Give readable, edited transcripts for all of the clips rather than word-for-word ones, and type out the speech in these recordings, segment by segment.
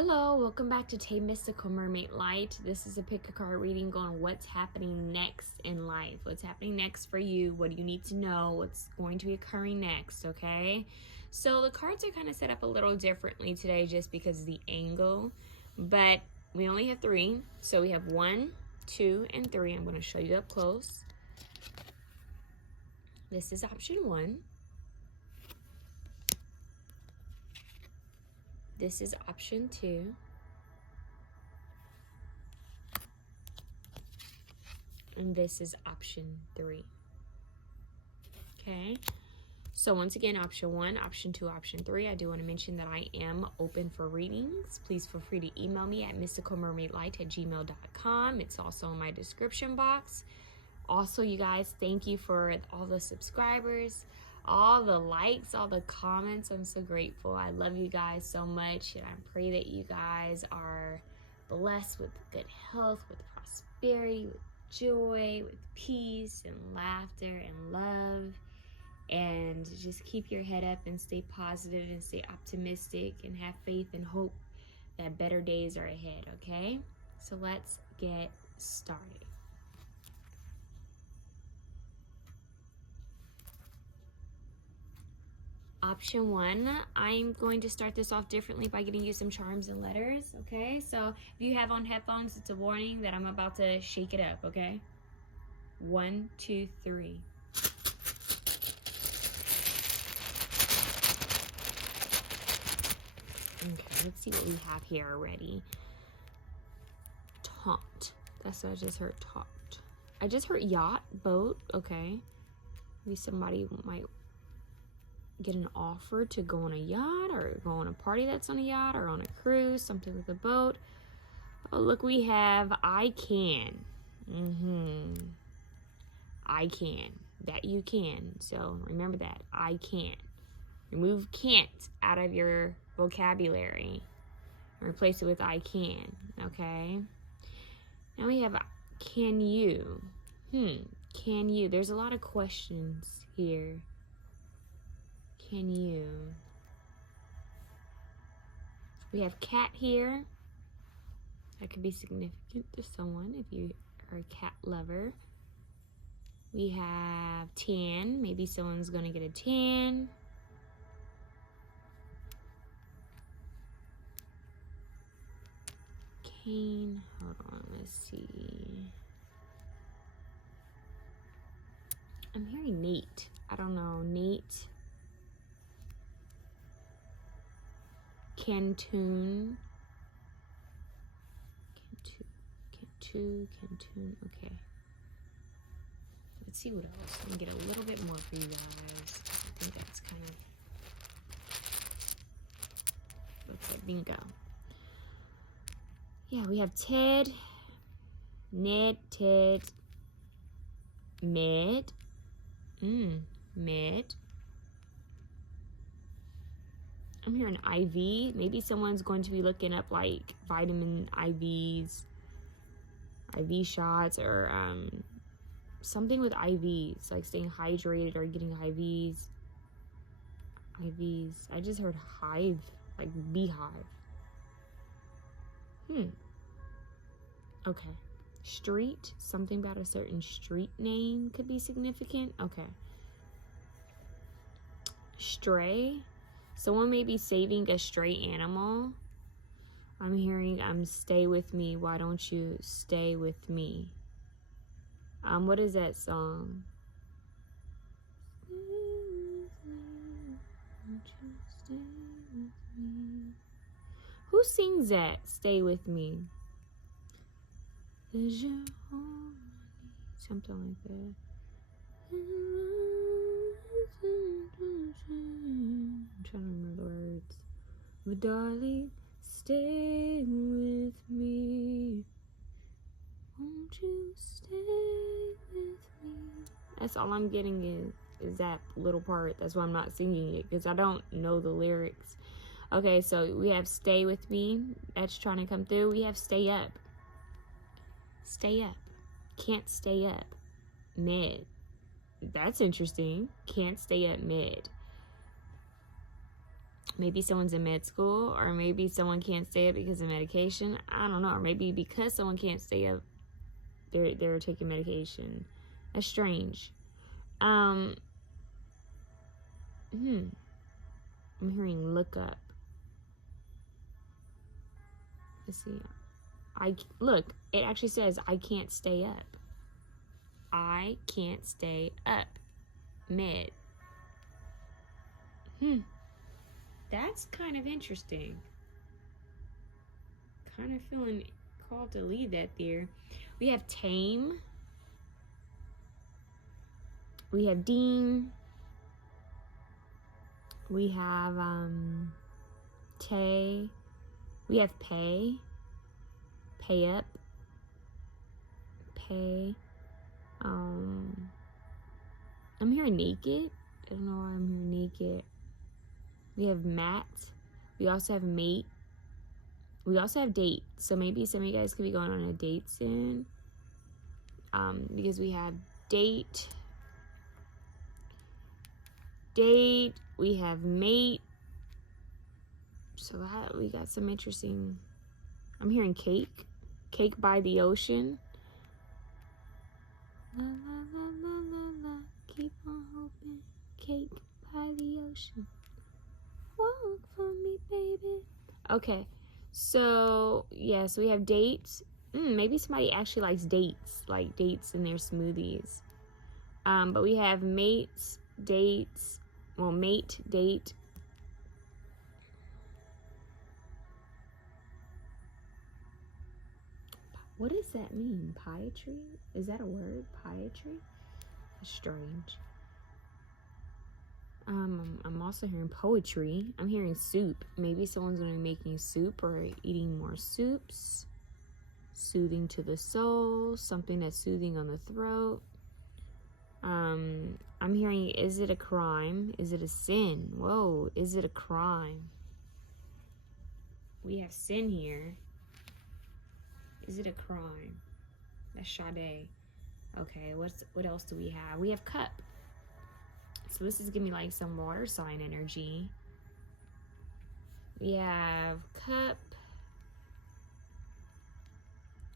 Hello, welcome back to TayMysticalMermaidLight. This is a pick a card reading on what's happening next in life. What's happening next for you? What do you need to know? What's going to be occurring next, okay? So the cards are kind of set up a little differently today just because of the angle, but we only have three. So we have 1, 2, and 3. I'm going to show you up close. This is option 1. This is option 2. And this is option 3. Okay. So once again, option 1, option 2, option 3. I do want to mention that I am open for readings. Please feel free to email me at mysticalmermaidlight@gmail.com. It's also in my description box. Also, you guys, thank you for all the subscribers, all the likes, all the comments. I'm so grateful. I love you guys so much, and I pray that you guys are blessed with good health, with prosperity, with joy, with peace and laughter and love. And just keep your head up and stay positive and stay optimistic and have faith and hope that better days are ahead, okay? So let's get started. Option 1, I'm going to start this off differently by getting you some charms and letters, okay? So if you have on headphones, it's a warning that I'm about to shake it up, okay? 1, 2, 3. Okay, let's see what we have here already. Taunt. That's what I just heard, taunt. I just heard yacht, boat, okay. Maybe somebody might get an offer to go on a yacht or go on a party that's on a yacht or on a cruise, something with a boat. Oh, look, we have I can. I can. That you can. So remember that. I can. Remove can't out of your vocabulary and replace it with I can. Okay. Now we have can you. Can you? There's a lot of questions here. Can you? We have cat here. That could be significant to someone if you are a cat lover. We have tan. Maybe someone's going to get a tan. Cane. Hold on. Let's see. I'm hearing Nate. I don't know. Nate. Cantoon. Cantoon. Okay. Let's see what else. Let me get a little bit more for you guys. I think that's kind of. Okay, bingo. Yeah, we have Ted, Ned, Ted, Med. Med. I'm hearing IV. Maybe someone's going to be looking up like vitamin IVs, IV shots, or something with IVs, like staying hydrated or getting IVs. IVs. I just heard hive, like beehive. Okay. Street. Something about a certain street name could be significant. Okay. Stray. Someone may be saving a stray animal. I'm hearing stay with me. Why don't you stay with me? What is that song? Who sings that? Stay with me. Something like that. I'm trying to remember the words. But darling, stay with me. Won't you stay with me? That's all I'm getting is that little part. That's why I'm not singing it, because I don't know the lyrics. Okay, so we have stay with me. That's trying to come through. We have stay up. Stay up. Can't stay up. Mid. That's interesting. Can't stay up mid. Maybe someone's in med school, or maybe someone can't stay up because of medication. I don't know. Or maybe because someone can't stay up, they're taking medication. That's strange. I'm hearing look up. Let's see. Look, it actually says I can't stay up. I can't stay up. Med. That's kind of interesting. Kind of feeling called to lead that there. We have tame. We have Dean. We have Tay. We have pay. Pay up. Pay. I'm hearing naked. I don't know why I'm hearing naked. We have Matt. We also have mate. We also have date. So maybe some of you guys could be going on a date soon. Because we have date. Date. We have mate. So that we got some interesting. I'm hearing cake. Cake by the ocean. La la la la la la. Keep on hoping. Cake by the ocean. Walk for me, baby. Okay, so yes, we have dates. Maybe somebody actually likes dates, like dates in their smoothies. But we have mates, dates. Well, mate, date. What does that mean? Pietry? Is that a word? Pietry? That's strange. I'm also hearing poetry. I'm hearing soup. Maybe someone's going to be making soup or eating more soups. Soothing to the soul. Something that's soothing on the throat. I'm hearing, is it a crime? Is it a sin? Whoa, is it a crime? We have sin here. Is it a crime? That's Sade. Okay, what else do we have? We have cup. So this is giving me like some water sign energy. We have cup.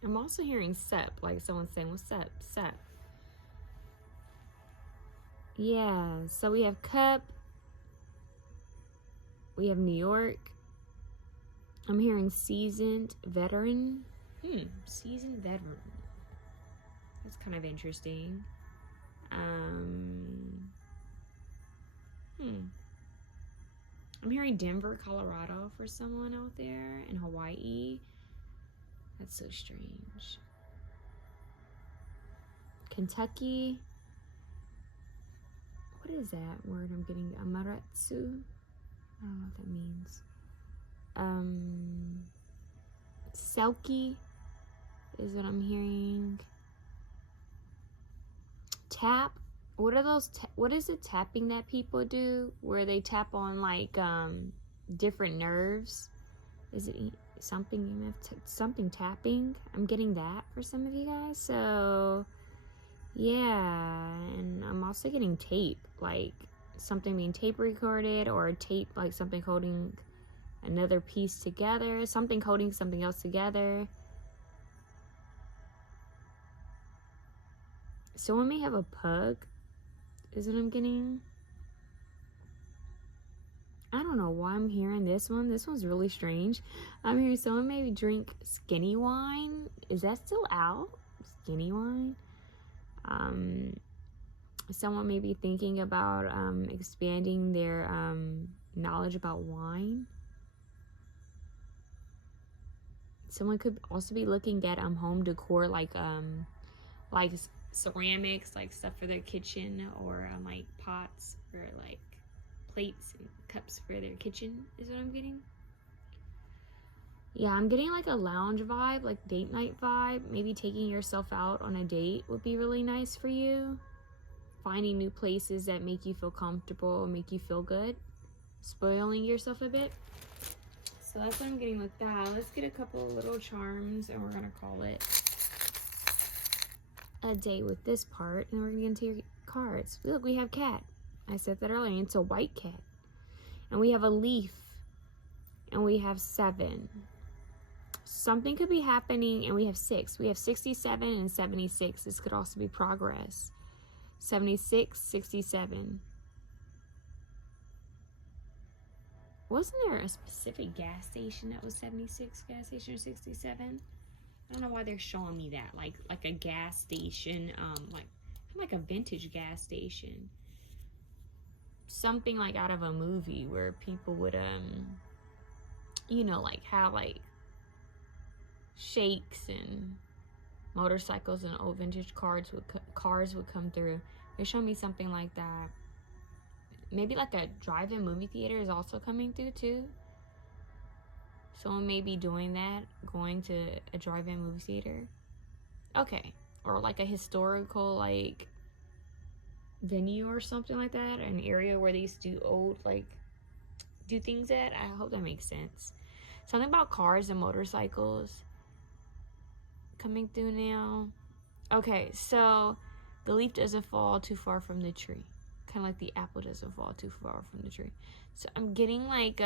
I'm also hearing sup, like someone saying, what's up, sup? Yeah, so we have cup. We have New York. I'm hearing seasoned veteran. Seasoned veteran. That's kind of interesting. I'm hearing Denver, Colorado for someone out there, in Hawaii. That's so strange. Kentucky. What is that word I'm getting? Amaretsu? I don't know what that means. Selkie is what I'm hearing. Tap. What are those? What is it tapping that people do? Where they tap on like different nerves? Is it something? Something tapping? I'm getting that for some of you guys. So yeah, and I'm also getting tape, like something being tape recorded, or a tape like something holding another piece together, something holding something else together. Someone may have a pug, is what I'm getting. I don't know why I'm hearing this one. This one's really strange. I'm hearing someone maybe drink skinny wine. Is that still out? Skinny wine? Someone may be thinking about expanding their knowledge about wine. Someone could also be looking at home decor, like ceramics, like stuff for their kitchen, or like pots or like plates and cups for their kitchen, is what I'm getting. Yeah, I'm getting like a lounge vibe, like date night vibe. Maybe taking yourself out on a date would be really nice for you. Finding new places that make you feel comfortable, make you feel good. Spoiling yourself a bit. So that's what I'm getting with that. Let's get a couple little charms and we're gonna call it a day with this part, and we're gonna get into your cards. Look, we have cat. I said that earlier. It's a white cat. And we have a leaf. and we have 7. Something could be happening, and we have 6. We have 67 and 76. This could also be progress. 76, 67. Wasn't there a specific gas station that was 76 gas station or 67? I don't know why they're showing me that. Like a gas station, like a vintage gas station. Something like out of a movie where people would, you know, like have like shakes and motorcycles and old vintage cars would come through. They're showing me something like that. Maybe like a drive-in movie theater is also coming through too. Someone may be doing that, going to a drive-in movie theater. Okay. Or like a historical like venue or something like that. An area where they used to do things at. I hope that makes sense. Something about cars and motorcycles coming through now. Okay, so the leaf doesn't fall too far from the tree. Kind of like the apple doesn't fall too far from the tree. So I'm getting like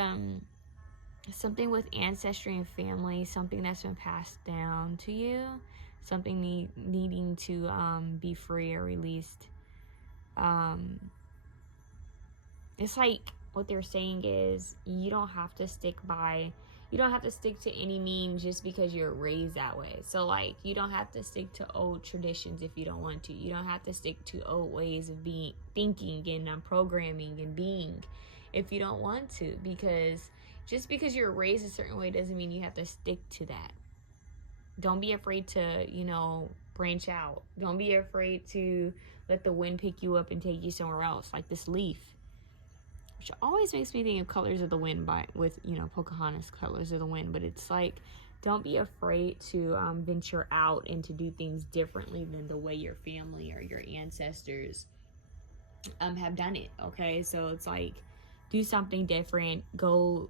something with ancestry and family, something that's been passed down to you, something needing to be free or released. It's like what they're saying is you don't have to stick to any means just because you're raised that way. So like you don't have to stick to old traditions if you don't want to. You don't have to stick to old ways of thinking and programming and being if you don't want to, because just because you're raised a certain way doesn't mean you have to stick to that. Don't be afraid to, you know, branch out. Don't be afraid to let the wind pick you up and take you somewhere else, like this leaf. Which always makes me think of Colors of the Wind with, you know, Pocahontas, Colors of the Wind. But it's like, don't be afraid to venture out and to do things differently than the way your family or your ancestors have done it, okay? So it's like, do something different. Go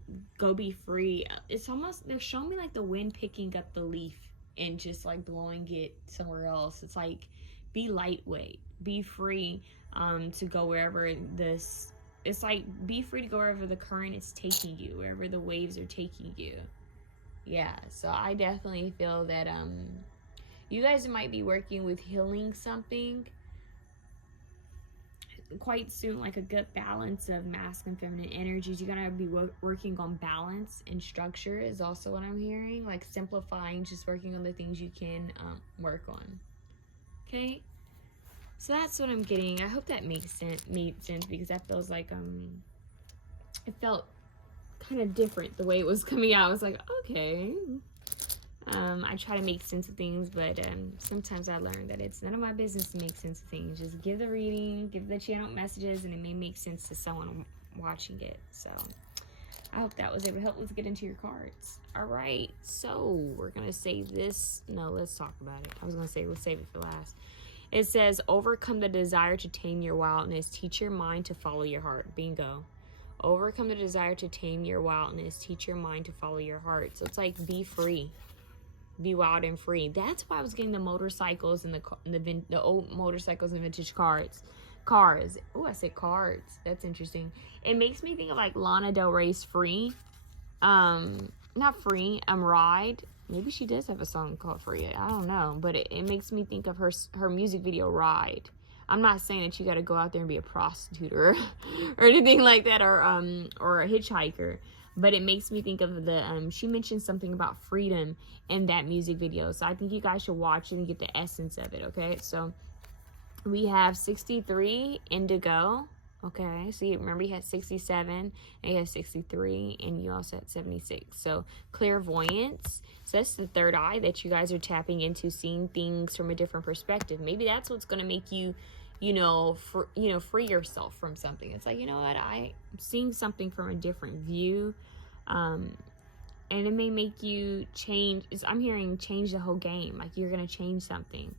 be free. It's almost, they're showing me like the wind picking up the leaf and just like blowing it somewhere else. It's like, be lightweight. Be free to go wherever this... It's like, be free to go wherever the current is taking you, wherever the waves are taking you. Yeah, so I definitely feel that you guys might be working with healing something quite soon, like a good balance of masculine and feminine energies. You're gonna be working on balance and structure is also what I'm hearing, like simplifying, just working on the things you can work on. Okay, so that's what I'm getting. I hope that made sense because that feels like it felt kind of different the way it was coming out. I was like, okay. I try to make sense of things, but sometimes I learned that it's none of my business to make sense of things. Just give the reading, give the channel messages, and it may make sense to someone watching it. So I hope that was able to help. Let's get into your cards. All right, so we're gonna save this. No, let's talk about it. I was gonna say we'll save it for last. It says, overcome the desire to tame your wildness. Teach your mind to follow your heart. Bingo. Overcome the desire to tame your wildness. Teach your mind to follow your heart. So it's like, be free. Be wild and free. That's why I was getting the motorcycles and the old motorcycles and vintage cars. Oh, I said cards. That's interesting. It makes me think of like Lana Del Rey's Free. Not Free, Ride. Maybe she does have a song called Free. I don't know. But it makes me think of her music video, Ride. I'm not saying that you got to go out there and be a prostitute or anything like that, or a hitchhiker. But it makes me think of she mentioned something about freedom in that music video. So I think you guys should watch it and get the essence of it, okay? So we have 63, Indigo. Okay, so you remember you had 67, and you had 63, and you also had 76. So clairvoyance. So that's the third eye that you guys are tapping into, seeing things from a different perspective. Maybe that's what's going to make you, free yourself from something. It's like, you know what, I'm seeing something from a different view, and it may make you change. I'm hearing change the whole game. Like you're going to change something.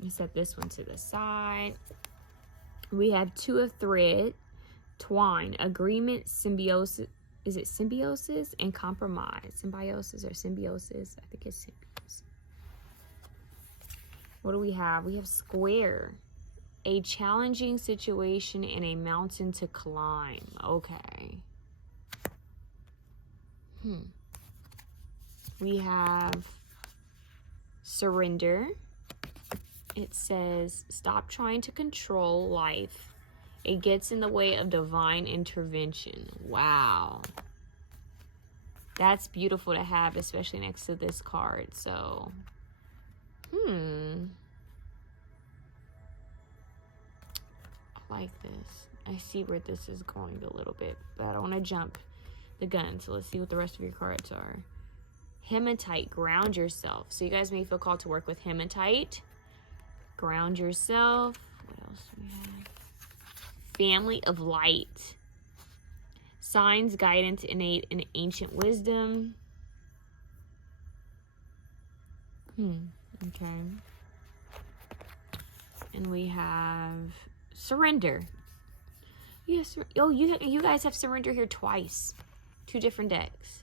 You set this one to the side. We have Two of Thread, Twine, Agreement, Symbiosis. Is it Symbiosis and Compromise? Symbiosis or Symbiosis? I think it's Symbiosis. What do we have? We have Square, a challenging situation and a mountain to climb. Okay. We have surrender. It says, stop trying to control life. It gets in the way of divine intervention. Wow. That's beautiful to have, especially next to this card. So, I like this. I see where this is going a little bit, but I don't want to jump the gun. So let's see what the rest of your cards are. Hematite, ground yourself. So you guys may feel called to work with hematite. Ground yourself. What else do we have? Family of light. Signs, guidance, innate, and ancient wisdom. Okay. And we have surrender. Yes. Oh, you guys have surrender here twice. 2 different decks.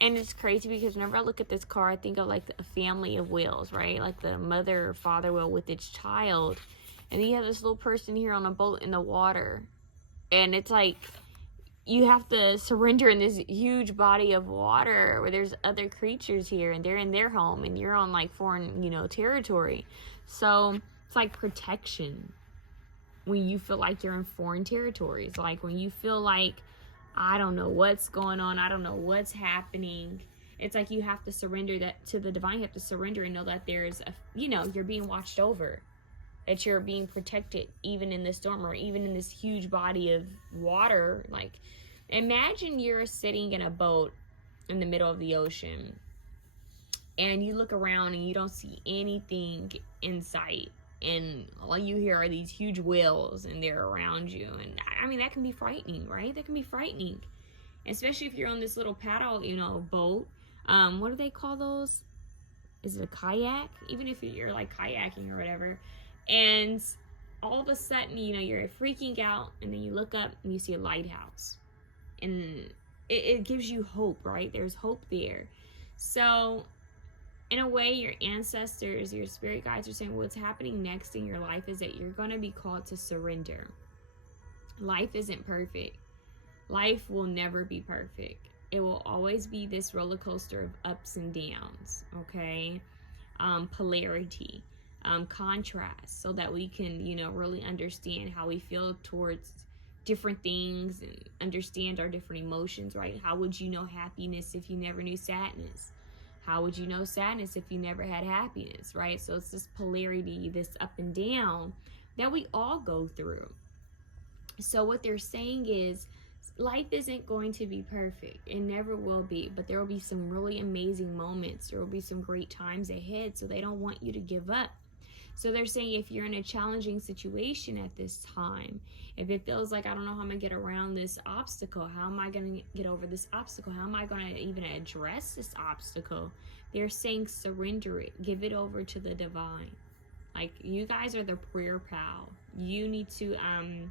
And it's crazy because whenever I look at this card, I think of like a family of whales, right? Like the mother or father whale with its child. And then you have this little person here on a boat in the water. And it's like you have to surrender in this huge body of water where there's other creatures here and they're in their home and you're on like foreign, territory. So it's like protection when you feel like you're in foreign territories. Like when you feel like, I don't know what's going on, I don't know what's happening. It's like you have to surrender that to the divine. You have to surrender and know that there's you're being watched over, that you're being protected even in this storm or even in this huge body of water. Like imagine you're sitting in a boat in the middle of the ocean and you look around and you don't see anything in sight. And all you hear are these huge whales and they're around you. And I mean, that can be frightening, right? That can be frightening. Especially if you're on this little paddle, boat. What do they call those? Is it a kayak? Even if you're like kayaking or whatever. And all of a sudden, you're freaking out. And then you look up and you see a lighthouse. And it gives you hope, right? There's hope there. So in a way, your ancestors, your spirit guides are saying what's happening next in your life is that you're going to be called to surrender. Life isn't perfect. Life will never be perfect. It will always be this roller coaster of ups and downs, okay? Polarity, contrast, so that we can, really understand how we feel towards different things and understand our different emotions, right? How would you know happiness if you never knew sadness? How would you know sadness if you never had happiness, right? So it's this polarity, this up and down that we all go through. So what they're saying is life isn't going to be perfect. It never will be, but there will be some really amazing moments. There will be some great times ahead, so they don't want you to give up. So they're saying if you're in a challenging situation at this time, if it feels like, I don't know how I'm going to get around this obstacle, how am I going to get over this obstacle, how am I going to even address this obstacle, they're saying surrender it, give it over to the divine. Like, you guys are the prayer pal. You need to, I'm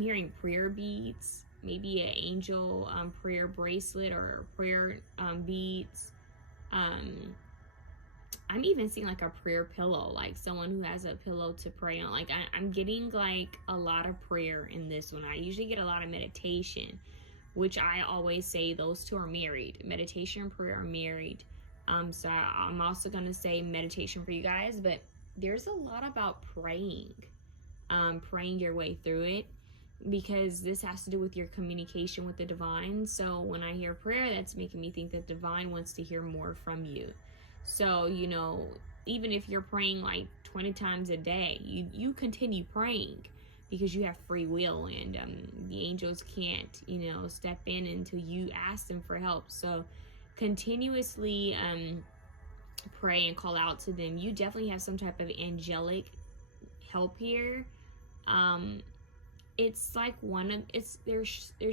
hearing prayer beads, maybe an angel prayer bracelet or prayer beads. I'm even seeing like a prayer pillow, like someone who has a pillow to pray on. Like I'm getting like a lot of prayer in this one. I usually get a lot of meditation, which I always say those two are married. Meditation and prayer are married. So I'm also going to say meditation for you guys, but there's a lot about praying, praying your way through it, because this has to do with your communication with the divine. So when I hear prayer, that's making me think that divine wants to hear more from you. So, even if you're praying like 20 times a day, you continue praying because you have free will, and the angels can't, step in until you ask them for help. So continuously pray and call out to them. You definitely have some type of angelic help here. It's like they're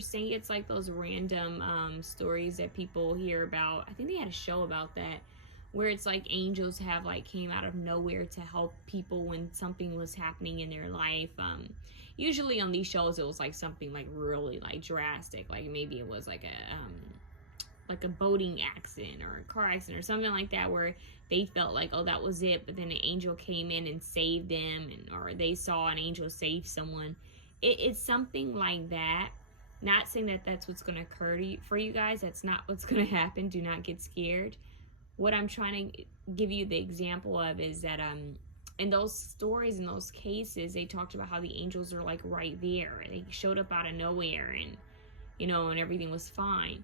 saying it's like those random stories that people hear about. I think they had a show about that, where it's like angels have like came out of nowhere to help people when something was happening in their life. Usually on these shows it was like something like really like drastic, like maybe it was like a boating accident or a car accident or something like that, where they felt like, oh, that was it, but then an angel came in and saved them, or they saw an angel save someone. It's something like that. Not saying that that's what's going to occur for you guys. That's not what's going to happen. Do not get scared. What I'm trying to give you the example of is that in those stories, in those cases, they talked about how the angels are like right there. They showed up out of nowhere, and and everything was fine.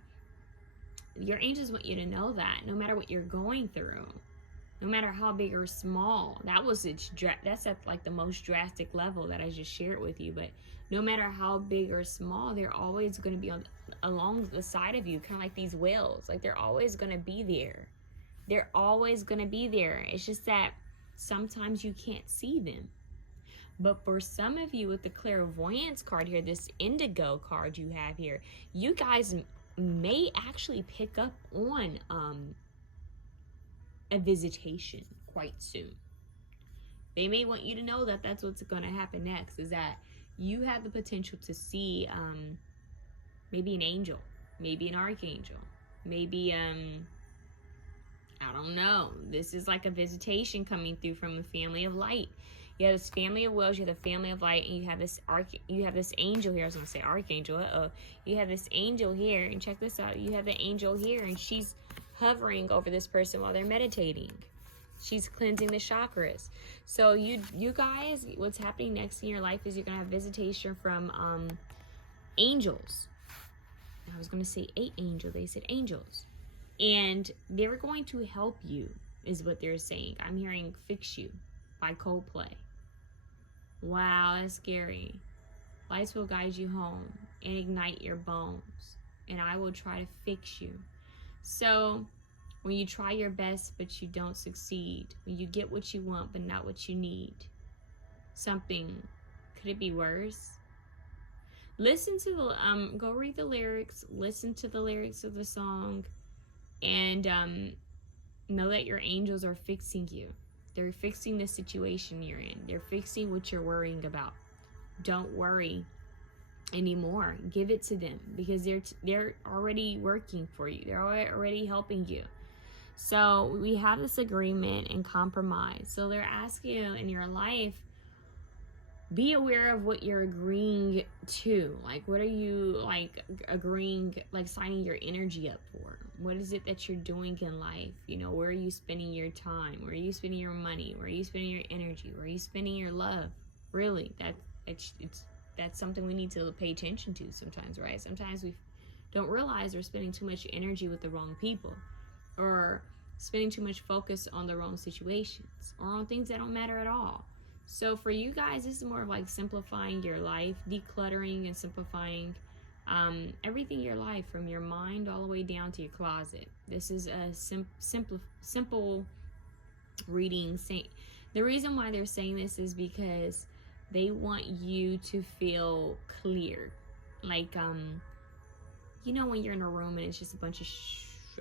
Your angels want you to know that no matter what you're going through, no matter how big or small, that's at like the most drastic level that I just shared with you. But no matter how big or small, they're always going to be along the side of you, kind of like these whales. Like, they're always going to be there. They're always going to be there. It's just that sometimes you can't see them. But for some of you with the clairvoyance card here, this indigo card you have here, you guys may actually pick up on a visitation quite soon. They may want you to know that that's what's going to happen next, is that you have the potential to see maybe an angel, maybe an archangel, maybe I don't know. This is like a visitation coming through from the family of light. You have this family of whales, you have the family of light, and you have this angel here. I was gonna say archangel. You have this angel here, and check this out. You have the angel here, and she's hovering over this person while they're meditating. She's cleansing the chakras. So you guys, what's happening next in your life is you're gonna have visitation from angels. I was gonna say angel. They said angels. And they're going to help you, is what they're saying. I'm hearing Fix You by Coldplay. Wow, that's scary. Lights will guide you home and ignite your bones, and I will try to fix you. So when you try your best but you don't succeed, when you get what you want but not what you need, could it be worse? Listen to the, go read the lyrics, listen to the lyrics of the song, and know that your angels are fixing you. They're fixing the situation you're in. They're fixing what you're worrying about. Don't worry anymore. Give it to them, because they're already working for you. They're already helping you. So we have this agreement and compromise. So they're asking you in your life, be aware of what you're agreeing to. Like, what are you like agreeing, like signing your energy up for? What is it that you're doing in life? Where are you spending your time? Where are you spending your money? Where are you spending your energy? Where are you spending your love? Really, that's something we need to pay attention to sometimes, right? Sometimes we don't realize we're spending too much energy with the wrong people, or spending too much focus on the wrong situations, or on things that don't matter at all. So for you guys, this is more of like simplifying your life, decluttering and simplifying everything in your life, from your mind all the way down to your closet. This is a simple reading. The reason why they're saying this is because they want you to feel clear. Like, when you're in a room and it's just a bunch of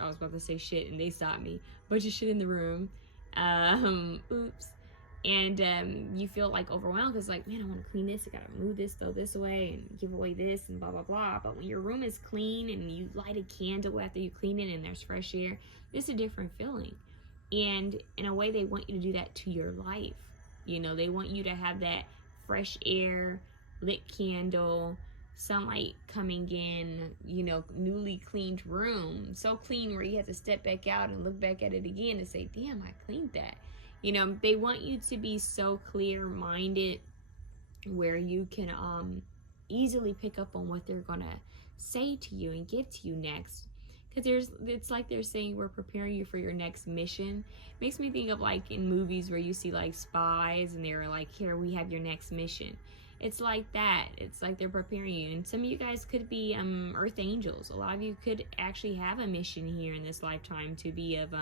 I was about to say shit and they stopped me. Bunch of shit in the room. Oops. And you feel like overwhelmed because, like, man, I want to clean this. I got to move this, throw this away, and give away this, and blah, blah, blah. But when your room is clean and you light a candle after you clean it and there's fresh air, it's a different feeling. And in a way, they want you to do that to your life. They want you to have that fresh air, lit candle, sunlight coming in, newly cleaned room. So clean where you have to step back out and look back at it again and say, damn, I cleaned that. They want you to be so clear-minded where you can easily pick up on what they're going to say to you and give to you next. Because it's like they're saying, we're preparing you for your next mission. It makes me think of like in movies where you see like spies and they're like, here, we have your next mission. It's like that. It's like they're preparing you. And some of you guys could be earth angels. A lot of you could actually have a mission here in this lifetime to be of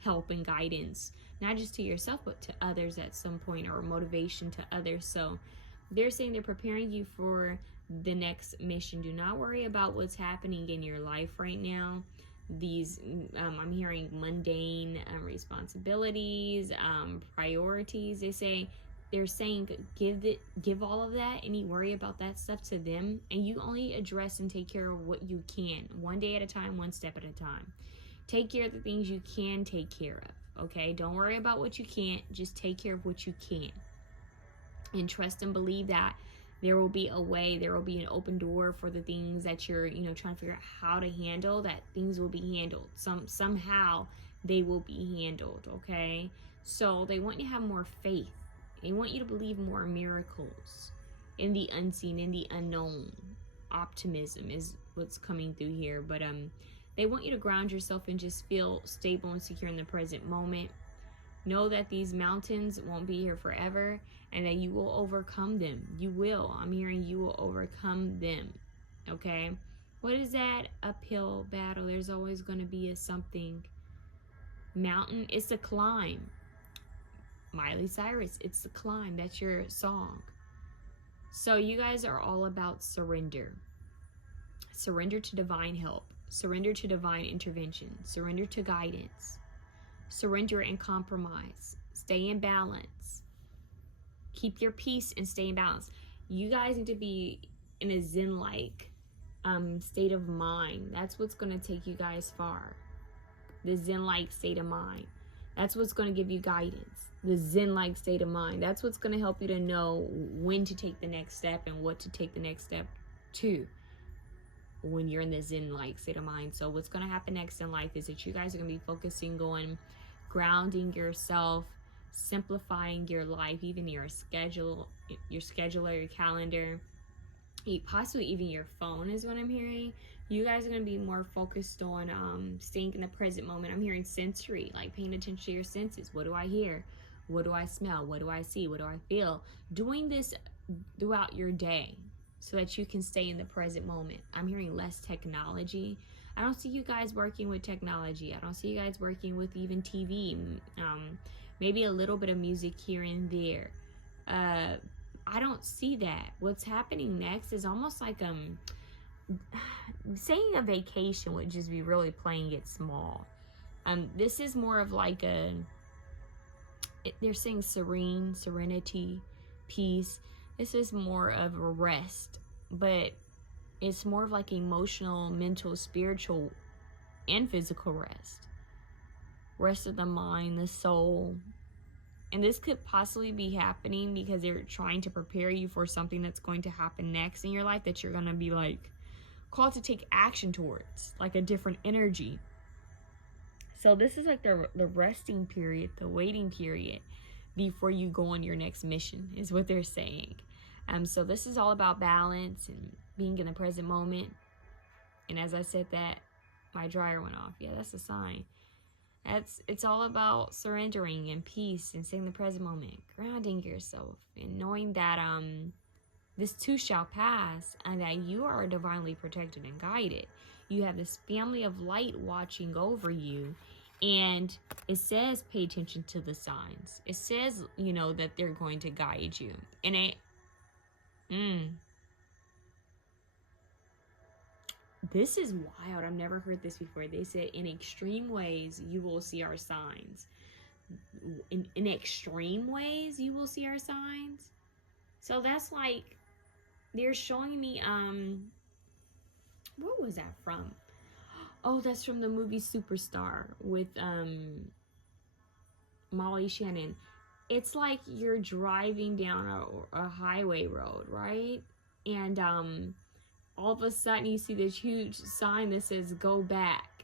help and guidance, not just to yourself, but to others at some point, or motivation to others. So they're saying they're preparing you for the next mission. Do not worry about what's happening in your life right now. These, I'm hearing mundane responsibilities, priorities. They're saying give all of that, any worry about that stuff to them, and you only address and take care of what you can, one day at a time, one step at a time. Take care of the things you can take care of, okay? Don't worry about what you can't. Just take care of what you can. And trust and believe that There will be a way, there will be an open door for the things that you're, trying to figure out how to handle, that things will be handled. Somehow they will be handled, okay? So they want you to have more faith. They want you to believe more miracles in the unseen, in the unknown. Optimism is what's coming through here. But they want you to ground yourself and just feel stable and secure in the present moment. Know that these mountains won't be here forever and that you will overcome them. You will. I'm hearing you will overcome them. Okay? What is that uphill battle? There's always going to be a something. Mountain, it's a climb. Miley Cyrus, it's a climb. That's your song. So you guys are all about surrender. Surrender to divine help. Surrender to divine intervention. Surrender to guidance. Surrender and compromise. Stay in balance. Keep your peace and stay in balance. You guys need to be in a zen-like state of mind. That's what's going to take you guys far. The zen-like state of mind. That's what's going to give you guidance. The zen-like state of mind. That's what's going to help you to know when to take the next step and what to take the next step to when you're in the zen-like state of mind. So what's going to happen next in life is that you guys are going to be focusing on grounding yourself, simplifying your life, even your scheduler, your calendar, possibly even your phone is what I'm hearing. You guys are going to be more focused on staying in the present moment. I'm hearing sensory, like paying attention to your senses. What do I hear? What do I smell? What do I see? What do I feel? Doing this throughout your day so that you can stay in the present moment. I'm hearing less technology. I don't see you guys working with technology. I don't see you guys working with even TV. Maybe a little bit of music here and there. I don't see that. What's happening next is almost like saying a vacation would just be really playing it small. This is more of like they're saying serenity, peace. This is more of a rest, but it's more of like emotional, mental, spiritual, and physical rest. Rest of the mind, the soul. And this could possibly be happening because they're trying to prepare you for something that's going to happen next in your life that you're going to be like called to take action towards, like a different energy. So this is like the resting period, the waiting period before you go on your next mission is what they're saying. So this is all about balance and being in the present moment. And as I said that, my dryer went off. Yeah, that's a sign. It's all about surrendering and peace and staying in the present moment, grounding yourself and knowing that this too shall pass and that you are divinely protected and guided. You have this family of light watching over you, and it says pay attention to the signs. It says, that they're going to guide you. And this is wild. I've never heard this before. They said in extreme ways you will see our signs. In extreme ways you will see our signs. So that's like they're showing me what was that from? Oh, that's from the movie Superstar with Molly Shannon. It's like you're driving down a highway road, right? And all of a sudden you see this huge sign that says go back.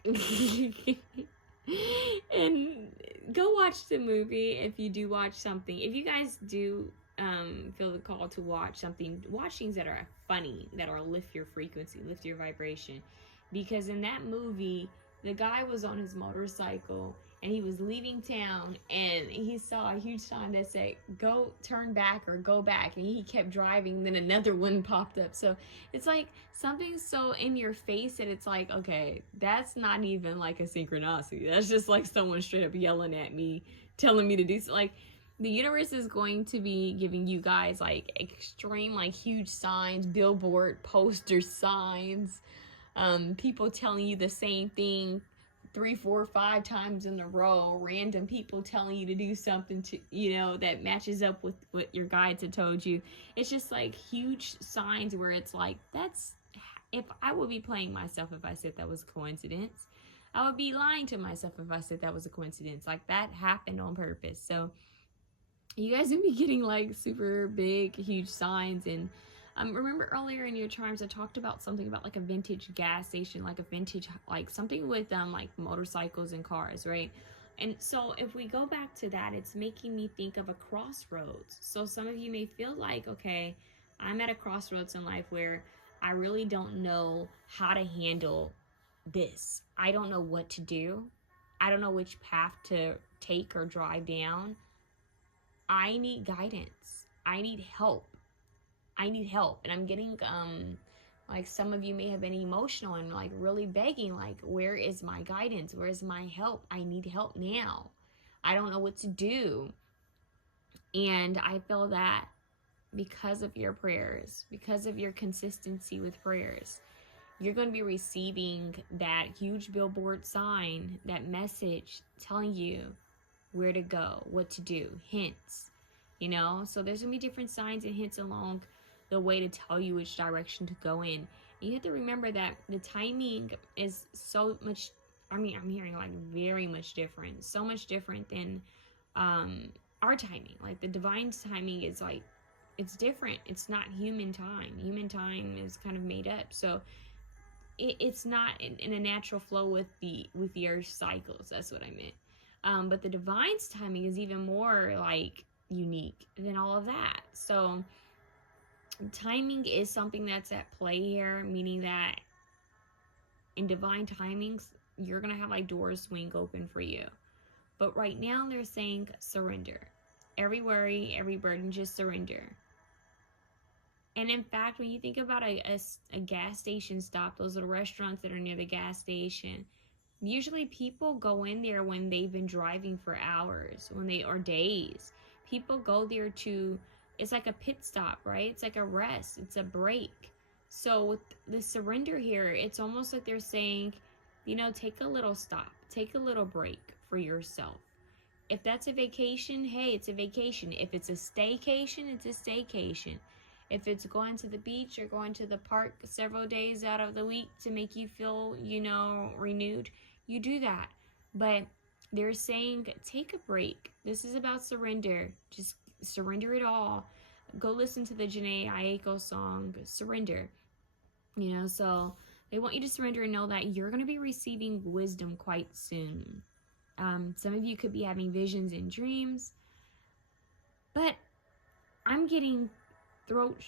And go watch the movie if you do watch something. If you guys do feel the call to watch something, watch things that are funny, that are lift your frequency, lift your vibration. Because in that movie, the guy was on his motorcycle and he was leaving town and he saw a huge sign that said go turn back or go back, and he kept driving, and then another one popped up. So it's like something so in your face that it's like, okay, that's not even like a synchronicity. That's just like someone straight up yelling at me, telling me to do so. Like the universe is going to be giving you guys like extreme, like huge signs, billboard poster signs, people telling you the same thing 3, 4, 5 times in a row, random people telling you to do something to, that matches up with what your guides had told you. It's just like huge signs where it's like, if I would be playing myself if I said that was a coincidence. I would be lying to myself if I said that was a coincidence. Like that happened on purpose. So you guys will be getting like super big, huge signs, and Remember earlier in your charms, I talked about something about like a vintage gas station, like a vintage, like something with like motorcycles and cars, right? And so if we go back to that, it's making me think of a crossroads. So some of you may feel like, okay, I'm at a crossroads in life where I really don't know how to handle this. I don't know what to do. I don't know which path to take or drive down. I need guidance. I need help. I need help. And I'm getting like some of you may have been emotional and like really begging, like, where is my guidance? Where's my help? I need help now. I don't know what to do. And I feel that because of your prayers, because of your consistency with prayers, you're going to be receiving that huge billboard sign, that message telling you where to go, what to do, hints, you know? So there's going to be different signs and hints along the way to tell you which direction to go in. You have to remember that the timing is so much, I'm hearing like very much different, so much different than our timing. Like the divine timing is like, it's different. It's not human time. Human time is kind of made up. So it's not in a natural flow with the earth's cycles. That's what I meant. But the divine's timing is even more like unique than all of that. So timing is something that's at play here, meaning that in divine timings, you're going to have like doors swing open for you. But right now they're saying surrender. Every worry, every burden, just surrender. And in fact, when you think about a gas station stop, those little restaurants that are near the gas station, usually people go in there when they've been driving for hours, or days. People go there it's like a pit stop, right? It's like a rest, it's a break. So with the surrender here, it's almost like they're saying, you know, take a little stop, take a little break for yourself. If that's a vacation, hey, it's a vacation. If it's a staycation, it's a staycation. If it's going to the beach or going to the park several days out of the week to make you feel, you know, renewed, you do that. But they're saying, take a break. This is about surrender. Just surrender it all. Go listen to the Janae Aiko song, Surrender. You know, so they want you to surrender and know that you're going to be receiving wisdom quite soon. Some of you could be having visions and dreams. But I'm getting throat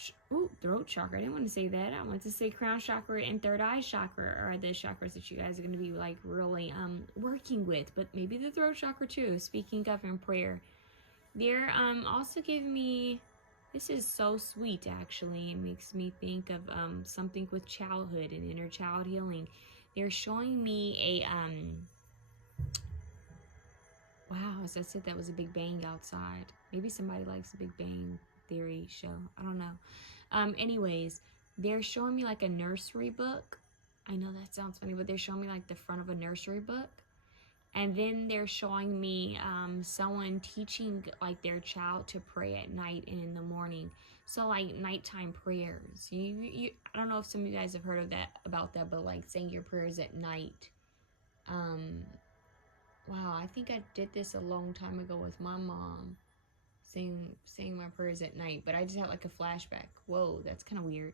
chakra. I didn't want to say that. I want to say crown chakra and third eye chakra are the chakras that you guys are going to be like really working with, but maybe the throat chakra too. Speaking of in prayer, they're also giving me, this is so sweet actually. It makes me think of something with childhood and inner child healing. They're showing me a wow, as I said, that was a Big Bang outside. Maybe somebody likes the Big Bang Theory show. I don't know. Anyways, they're showing me like a nursery book. I know that sounds funny, but they're showing me like the front of a nursery book. And then they're showing me someone teaching like their child to pray at night and in the morning. So like nighttime prayers. I don't know if some of you guys have heard of that, about that, but like saying your prayers at night. Wow, I think I did this a long time ago with my mom. Saying my prayers at night, but I just had like a flashback. Whoa, that's kind of weird.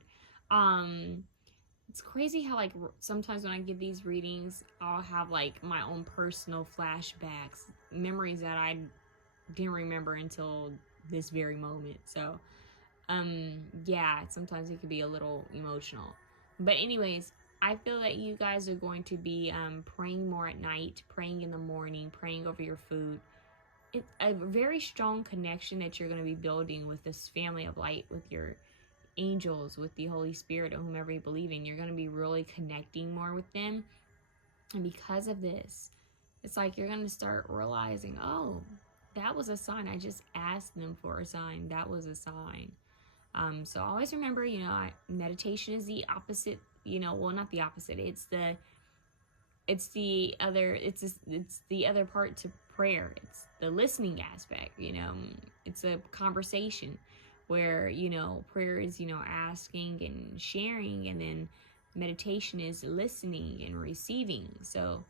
It's crazy how like sometimes when I give these readings, I'll have like my own personal flashbacks, memories that I didn't remember until this very moment. So, yeah, sometimes it could be a little emotional. But anyways, I feel that you guys are going to be praying more at night, praying in the morning, praying over your food. It's a very strong connection that you're going to be building with this family of light, with your angels, with the Holy Spirit, or whomever you believe in. You're going to be really connecting more with them. And because of this, it's like you're going to start realizing, oh, that was a sign. I just asked them for a sign. That was a sign. So always remember, you know, meditation is the opposite, you know, well, not the opposite. It's the other part to prayer. It's the listening aspect, you know. It's a conversation where, you know, prayer is, you know, asking and sharing, and then meditation is listening and receiving. So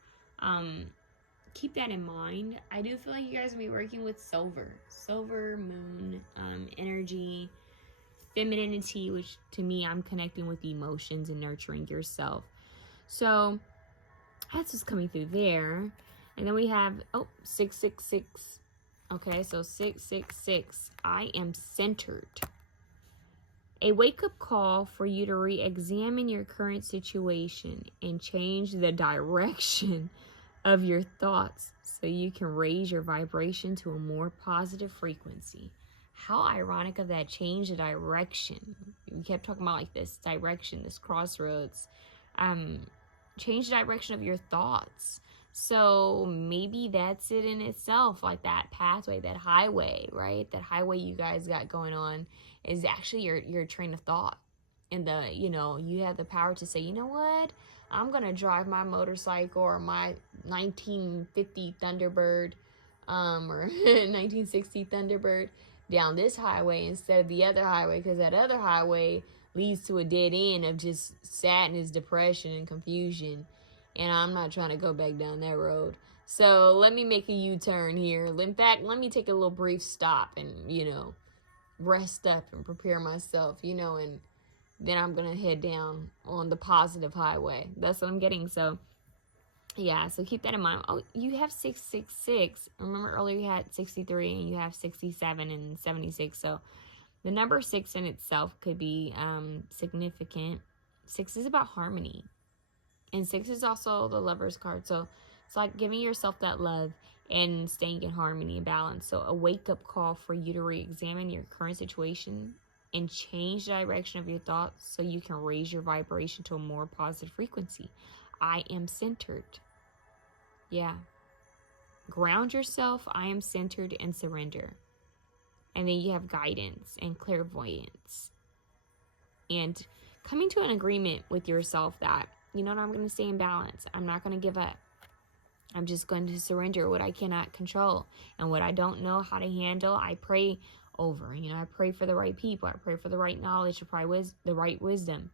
keep that in mind. I do feel like you guys will be working with silver moon energy, femininity, which to me, I'm connecting with emotions and nurturing yourself. So that's what's coming through there. And then we have, 666. Okay, so 666. I am centered. A wake-up call for you to re-examine your current situation and change the direction of your thoughts so you can raise your vibration to a more positive frequency. How ironic of that, change the direction. We kept talking about like this direction, this crossroads. Change the direction of your thoughts. So maybe that's it in itself, like that pathway, that highway, right? That highway you guys got going on is actually your train of thought. And you have the power to say, you know what? I'm going to drive my motorcycle or my 1950 Thunderbird or 1960 Thunderbird down this highway instead of the other highway, because that other highway leads to a dead end of just sadness, depression, and confusion. And I'm not trying to go back down that road. So let me make a U-turn here. In fact, let me take a little brief stop and, rest up and prepare myself, and then I'm going to head down on the positive highway. That's what I'm getting. So, yeah, so keep that in mind. Oh, you have 666. Remember earlier you had 63 and you have 67 and 76. So the number 6 in itself could be significant. 6 is about harmony. And 6 is also the Lover's card. So it's like giving yourself that love and staying in harmony and balance. So a wake-up call for you to re-examine your current situation and change the direction of your thoughts so you can raise your vibration to a more positive frequency. I am centered. Yeah. Ground yourself. I am centered and surrender. And then you have guidance and clairvoyance. And coming to an agreement with yourself that, I'm going to stay in balance. I'm not going to give up. I'm just going to surrender what I cannot control. And what I don't know how to handle, I pray over. I pray for the right people. I pray for the right knowledge, the right wisdom.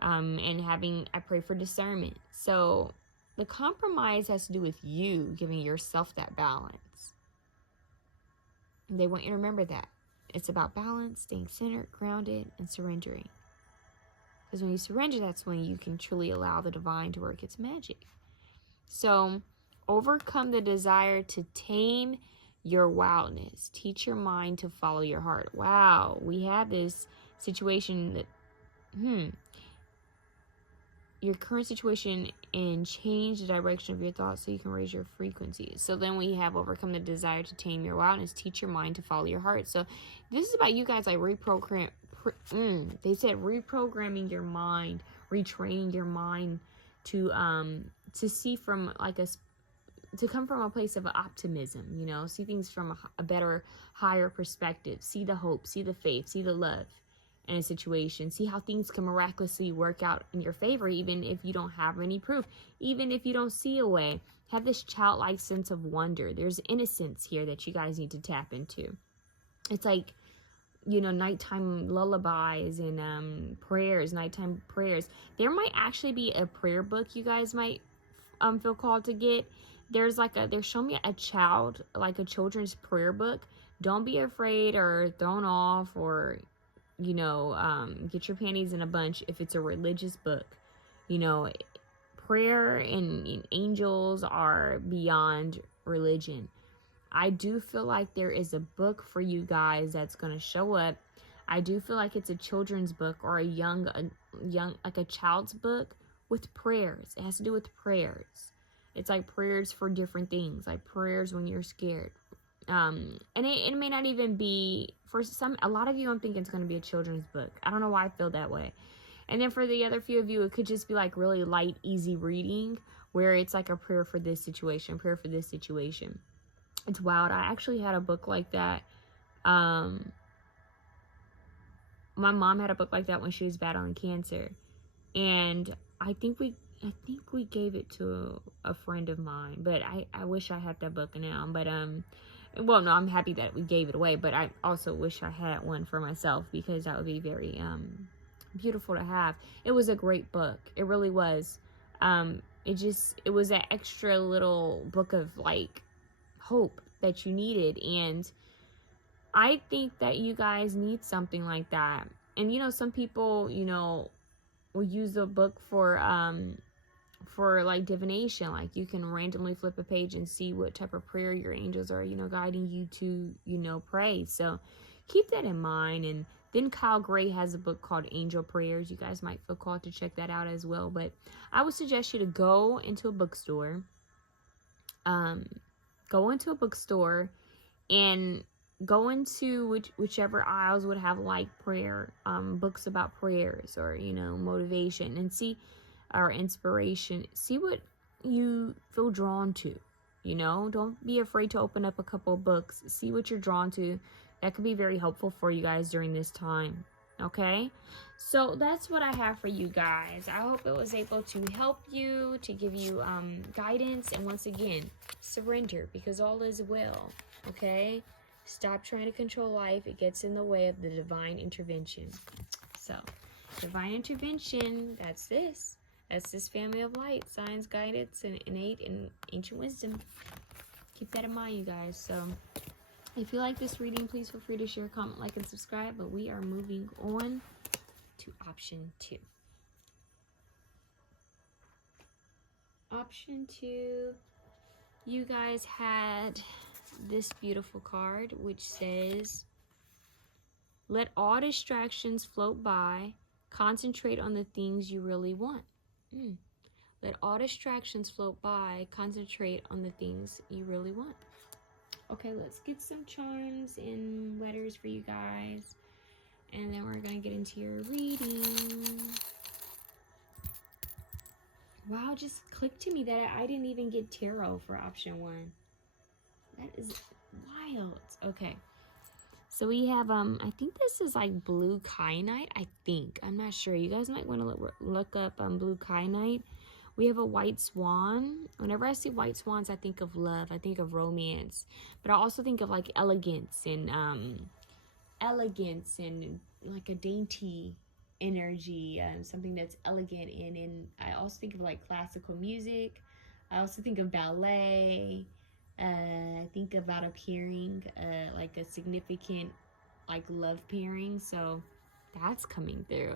I pray for discernment. So the compromise has to do with you giving yourself that balance. They want you to remember that. It's about balance, staying centered, grounded, and surrendering. Because when you surrender, that's when you can truly allow the divine to work its magic. So, overcome the desire to tame your wildness. Teach your mind to follow your heart. Wow, we have this situation that, your current situation and change the direction of your thoughts so you can raise your frequency. So then we have overcome the desire to tame your wildness. Teach your mind to follow your heart. So this is about you guys like they said reprogramming your mind, retraining your mind to see from to come from a place of optimism, see things from a better, higher perspective, see the hope, see the faith, see the love in a situation, see how things can miraculously work out in your favor, even if you don't have any proof, even if you don't see a way. Have this childlike sense of wonder. There's innocence here that you guys need to tap into. It's like, nighttime lullabies and prayers, nighttime prayers. There might actually be a prayer book you guys might feel called to get. They're showing me a children's prayer book. Don't be afraid or thrown off or, get your panties in a bunch if it's a religious book. Prayer and angels are beyond religion. I do feel like there is a book for you guys that's going to show up. I do feel like it's a children's book or a young, like a child's book with prayers. It has to do with prayers. It's like prayers for different things, like prayers when you're scared. And it may not even be, a lot of you, I'm thinking it's going to be a children's book. I don't know why I feel that way. And then for the other few of you, it could just be like really light, easy reading where it's like a prayer for this situation, prayer for this situation. It's wild. I actually had a book like that. My mom had a book like that when she was battling cancer. And I think we gave it to a friend of mine, but I wish I had that book now. But well, no, I'm happy that we gave it away, but I also wish I had one for myself because that would be very beautiful to have. It was a great book. It really was. It was that extra little book of like hope that you needed. And I think that you guys need something like that. And you know, some people, you know, will use the book for like divination. Like you can randomly flip a page and see what type of prayer your angels are, you know, guiding you to, you know, pray. So keep that in mind. And then Kyle Gray has a book called Angel Prayers. You guys might feel called to check that out as well. But I would suggest you to go into a bookstore. Go into a bookstore and go into whichever aisles would have like prayer, books about prayers or, you know, motivation, and see, or inspiration. See what you feel drawn to. You know, don't be afraid to open up a couple of books. See what you're drawn to. That could be very helpful for you guys during this time. Okay, so that's what I have for you guys. I hope it was able to help you, to give you guidance, and once again, surrender, because all is well. Okay, stop trying to control life. It gets in the way of the divine intervention. So divine intervention, that's this family of light, signs, guidance, and innate and ancient wisdom. Keep that in mind, you guys. So if you like this reading, please feel free to share, comment, like, and subscribe. But we are moving on to option 2. Option 2, you guys had this beautiful card, which says, let all distractions float by. Concentrate on the things you really want. Let all distractions float by. Concentrate on the things you really want. Okay, let's get some charms and letters for you guys. And then we're going to get into your reading. Wow, just clicked to me that I didn't even get tarot for option 1. That is wild. Okay. So we have, I think this is like blue kyanite, I think. I'm not sure. You guys might want to look up blue kyanite. We have a white swan. Whenever I see white swans, I think of love. I think of romance. But I also think of like elegance and like a dainty energy, something that's elegant. And I also think of like classical music. I also think of ballet. I think about a pairing, like a significant like love pairing. So that's coming through.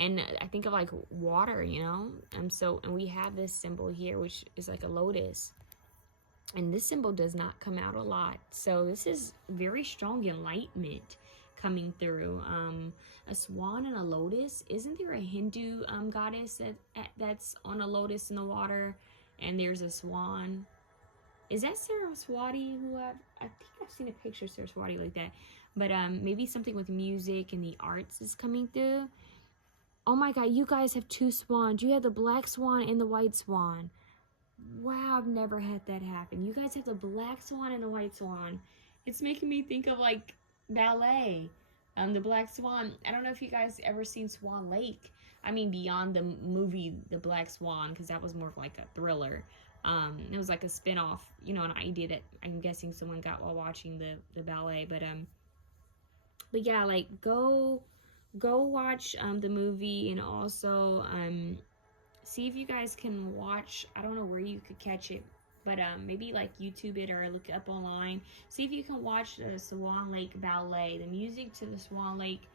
And I think of like water, you know. And we have this symbol here, which is like a lotus. And this symbol does not come out a lot. So this is very strong enlightenment coming through. A swan and a lotus. Isn't there a Hindu goddess that's on a lotus in the water? And there's a swan. Is that Saraswati? I think I've seen a picture of Saraswati like that. But maybe something with music and the arts is coming through. Oh my God, you guys have 2 swans. You have the black swan and the white swan. Wow, I've never had that happen. You guys have the black swan and the white swan. It's making me think of like ballet. The Black Swan. I don't know if you guys ever seen Swan Lake. I mean, beyond the movie The Black Swan, because that was more of like a thriller. It was like a spin-off, you know, an idea that I'm guessing someone got while watching the ballet. But yeah, like go watch the movie, and also see if you guys can watch. I don't know where you could catch it, but maybe like YouTube it or look it up online. See if you can watch the Swan Lake Ballet. The music to the Swan Lake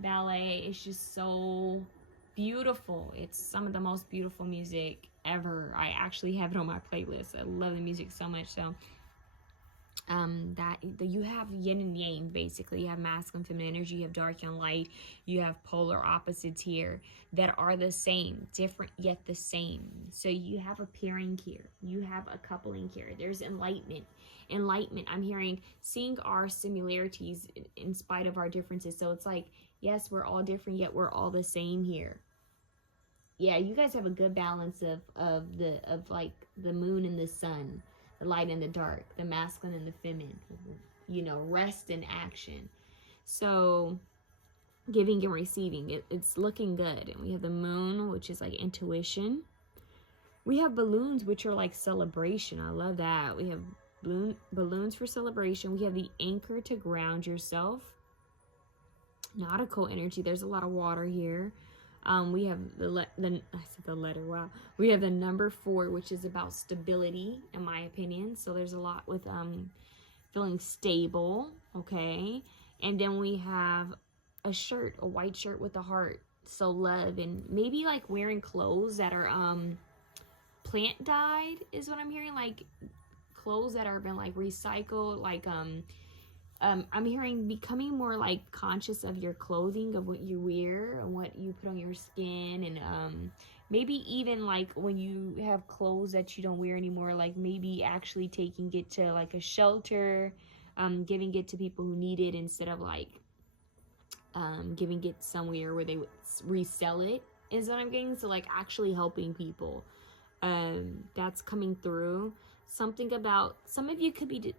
Ballet is just so beautiful. It's some of the most beautiful music ever. I actually have it on my playlist. I love the music so much. So you have yin and yang, basically. You have masculine, feminine energy, you have dark and light, you have polar opposites here that are the same, different yet the same. So you have a pairing here, you have a coupling here. There's enlightenment. I'm hearing seeing our similarities in spite of our differences. So it's like, yes, we're all different, yet we're all the same here. Yeah, you guys have a good balance of like the moon and the sun, the light and the dark, the masculine and the feminine, you know, rest and action. So giving and receiving, it's looking good. And we have the moon, which is like intuition. We have balloons, which are like celebration. I love that. We have balloons for celebration. We have the anchor to ground yourself. Nautical energy. There's a lot of water here. We have I said the letter, wow. We have the number 4, which is about stability, in my opinion. So there's a lot with feeling stable, okay? And then we have a shirt, a white shirt with a heart, so love, and maybe like wearing clothes that are plant dyed is what I'm hearing, like clothes that are been like recycled, like I'm hearing becoming more like conscious of your clothing, of what you wear and what you put on your skin, and maybe even like when you have clothes that you don't wear anymore, like maybe actually taking it to like a shelter, giving it to people who need it instead of like giving it somewhere where they would resell it, is what I'm getting. So like actually helping people, that's coming through. Something about, some of you could be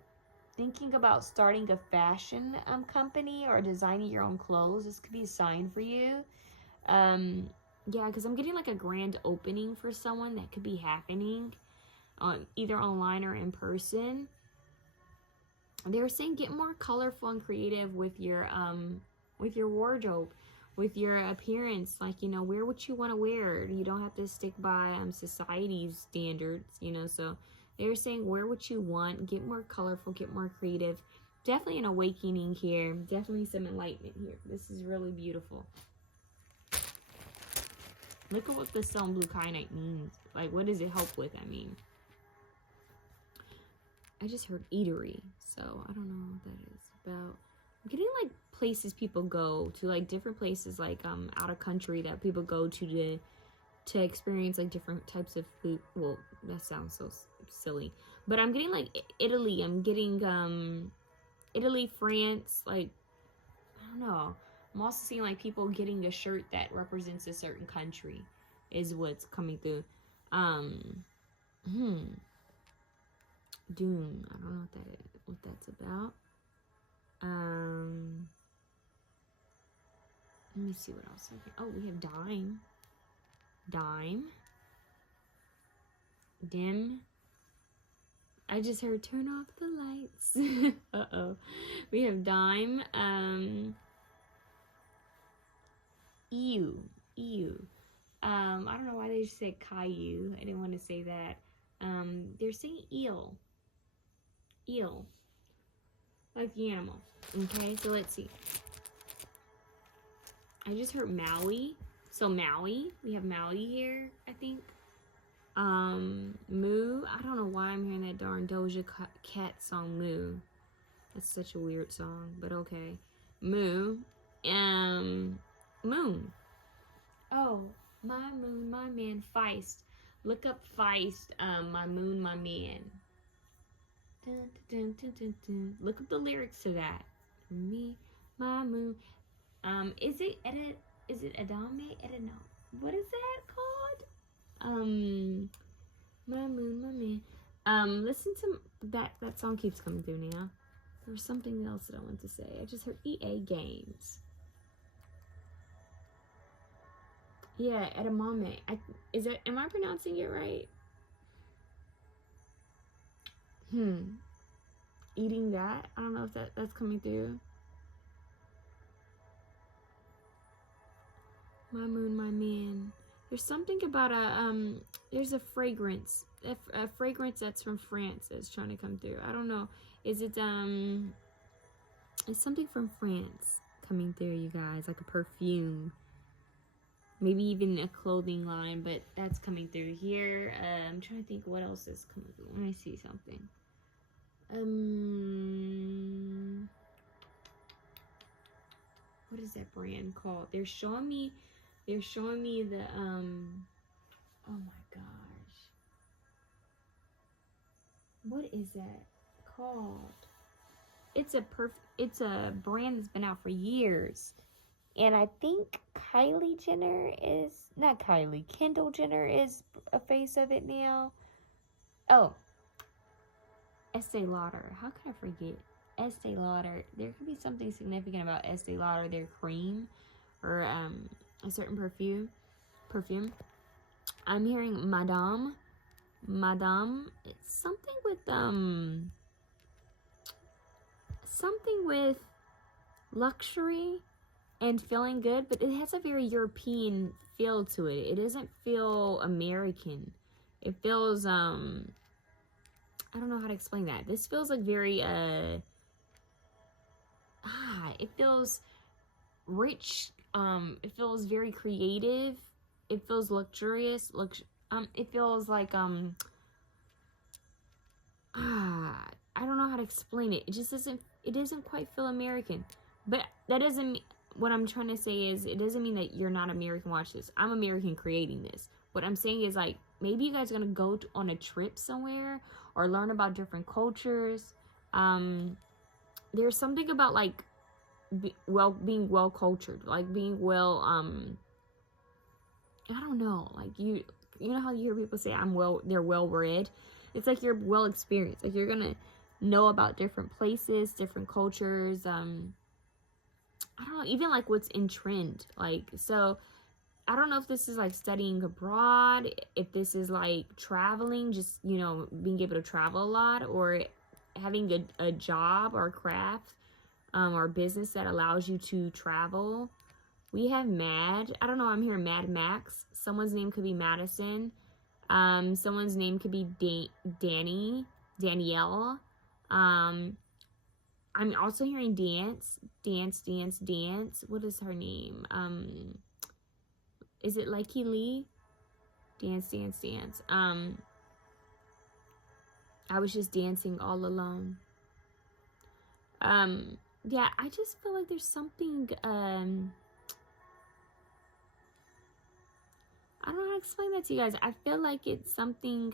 thinking about starting a fashion company or designing your own clothes. This could be a sign for you. Yeah, because I'm getting like a grand opening for someone that could be happening on either online or in person. They were saying get more colorful and creative with your wardrobe, with your appearance. Like, you know, wear what you want to wear. You don't have to stick by society's standards, you know. So they're saying wear what you want, get more colorful, get more creative. Definitely an awakening here. Definitely some enlightenment here. This is really beautiful. Look at what the stone blue kyanite means. Like, what does it help with? I mean, I just heard eatery, so I don't know what that is about. I'm getting like places people go to, like different places, like out of country that people go to experience like different types of food. Well, that sounds so silly, but I'm getting like Italy. I'm getting Italy, France, like I don't know. I'm also seeing like people getting a shirt that represents a certain country is what's coming through. Doom. I don't know what that is, what that's about. Let me see what else I can. Oh, we have dime. Dim. I just heard turn off the lights. Uh-oh. We have dime. Ew. I don't know why they just said Caillou. I didn't want to say that. They're saying eel. Like the animal. Okay, so let's see. I just heard Maui. So Maui. We have Maui here, I think. Moo. I don't know why I'm hearing that darn Doja Cat song, Moo. That's such a weird song, but okay. Moo. Moon. Oh, my moon, my man, Feist. Look up Feist, my moon, my man. Dun, dun, dun, dun, dun. Look up the lyrics to that. Me, my moon. Is it Adame? Edino? What is that called? My moon, my man. Listen to that song keeps coming through now. There was something else that I wanted to say. I just heard EA Games. Yeah, edamame. Am I pronouncing it right? Eating that? I don't know if that's coming through. My moon, my man. There's something about there's a fragrance. A fragrance that's from France that's trying to come through. I don't know. Is it it's something from France coming through, you guys, like a perfume. Maybe even a clothing line, but that's coming through here. I'm trying to think what else is coming through. Let me see something. What is that brand called? They're showing me the oh my gosh. What is that called? It's a brand that's been out for years. And I think Kendall Jenner is a face of it now. Oh, Estee Lauder. How could I forget? Estee Lauder. There could be something significant about Estee Lauder, their cream, or a certain perfume. I'm hearing Madame. It's something with luxury and feeling good, but it has a very European feel to it. It doesn't feel American. It feels I don't know how to explain that. This feels like very, it feels rich. It feels very creative. It feels luxurious. It feels like, I don't know how to explain it. It just doesn't quite feel American. But that doesn't mean, what I'm trying to say is, it doesn't mean that you're not American. Watch this. I'm American creating this. What I'm saying is, like, maybe you guys are going to go on a trip somewhere or learn about different cultures. There's something about, like, being well cultured, like being well, I don't know, like you know how you hear people say they're well read. It's like you're well experienced, like you're gonna know about different places, different cultures. I don't know, even like what's in trend. Like, so I don't know if this is like studying abroad, if this is like traveling, just, you know, being able to travel a lot, or having a job or craft, or business that allows you to travel. We have Mad. I don't know. I'm hearing Mad Max. Someone's name could be Madison. Someone's name could be Danielle. I'm also hearing Dance. What is her name? Is it Likey Lee? Dance. I was just dancing all alone. Yeah, I just feel like there's something, I don't know how to explain that to you guys. I feel like it's something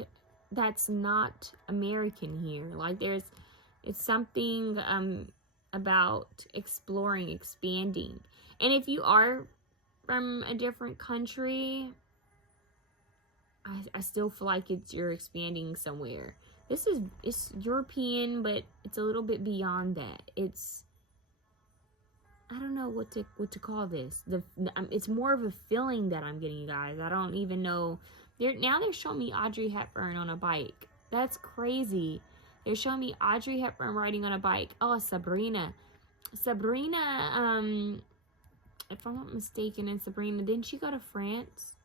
that's not American here. Like, it's something, about exploring, expanding. And if you are from a different country, I still feel like you're expanding somewhere. It's European, but it's a little bit beyond that. I don't know what to call this. It's more of a feeling that I'm getting, you guys. I don't even know. They're showing me Audrey Hepburn on a bike. That's crazy. They're showing me Audrey Hepburn riding on a bike. Oh, Sabrina, if I'm not mistaken, and Sabrina, didn't she go to France?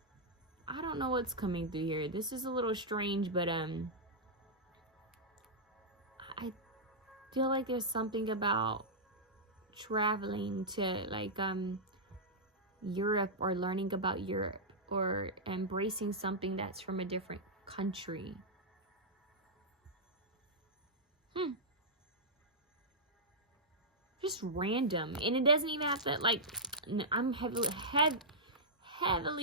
I don't know what's coming through here. This is a little strange, but I feel like there's something about traveling to, like, Europe, or learning about Europe, or embracing something that's from a different country. Just random. And it doesn't even have to, like, I'm heavily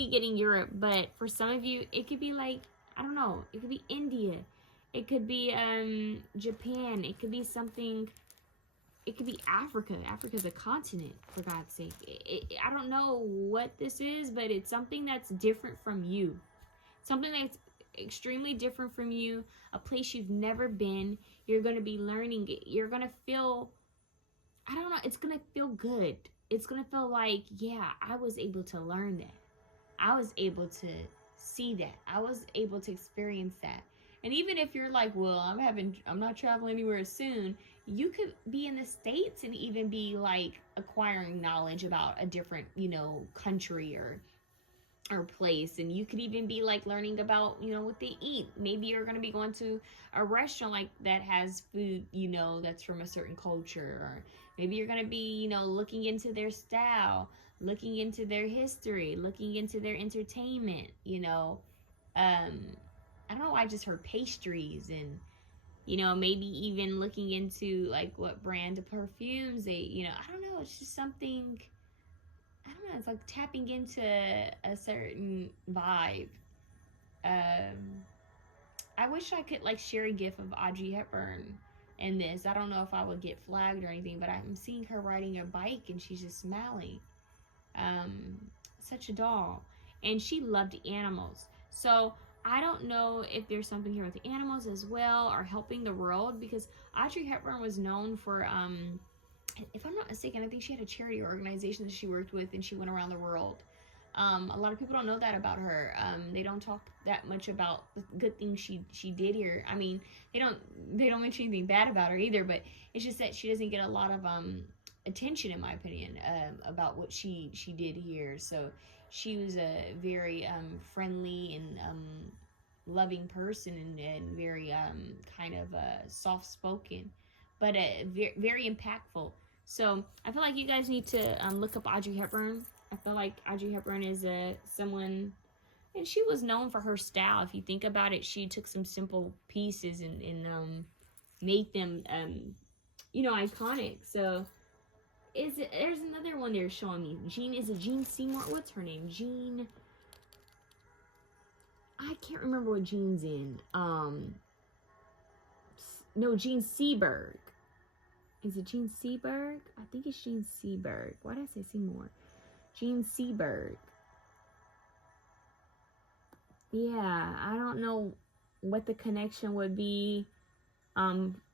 getting Europe, but for some of you, it could be like, I don't know, it could be India, it could be Japan, it could be something, it could be Africa. Africa's a continent, for God's sake. I don't know what this is, but it's something that's different from you. Something that's extremely different from you, a place you've never been. You're going to be learning it. You're going to feel, I don't know, it's going to feel good. It's going to feel like, yeah, I was able to learn that. I was able to see that. I was able to experience that. And even if you're like, well, I'm not traveling anywhere soon, you could be in the States and even be like acquiring knowledge about a different, you know, country or place. And you could even be like learning about, you know, what they eat. Maybe you're going to be going to a restaurant like that has food, you know, that's from a certain culture. Or maybe you're going to be, you know, looking into their style, looking into their history, looking into their entertainment, you know. I don't know, I just heard pastries, and, you know, maybe even looking into like what brand of perfumes they, you know, I don't know, it's just something, I don't know, it's like tapping into a certain vibe. I wish I could like share a gif of Audrey Hepburn in this. I don't know if I would get flagged or anything, but I'm seeing her riding a bike and she's just smiling. Such a doll. And she loved animals. So I don't know if there's something here with the animals as well, or helping the world, because Audrey Hepburn was known for, if I'm not mistaken, I think she had a charity organization that she worked with, and she went around the world. A lot of people don't know that about her. They don't talk that much about the good things she did here. I mean, they don't mention anything bad about her either, but it's just that she doesn't get a lot of attention, in my opinion, about what she did here. So she was a very friendly and loving person and very kind of soft spoken, but very impactful. So I feel like you guys need to look up Audrey Hepburn. I feel like Audrey Hepburn is someone, and she was known for her style. If you think about it, she took some simple pieces and made them you know, iconic. So there's another one they're showing me. Jean Seymour? What's her name? Jean. I can't remember what Jean's in. No, Jean Seberg. Is it Jean Seberg? I think it's Jean Seberg. Why did I say Seymour? Jean Seberg. Yeah, I don't know what the connection would be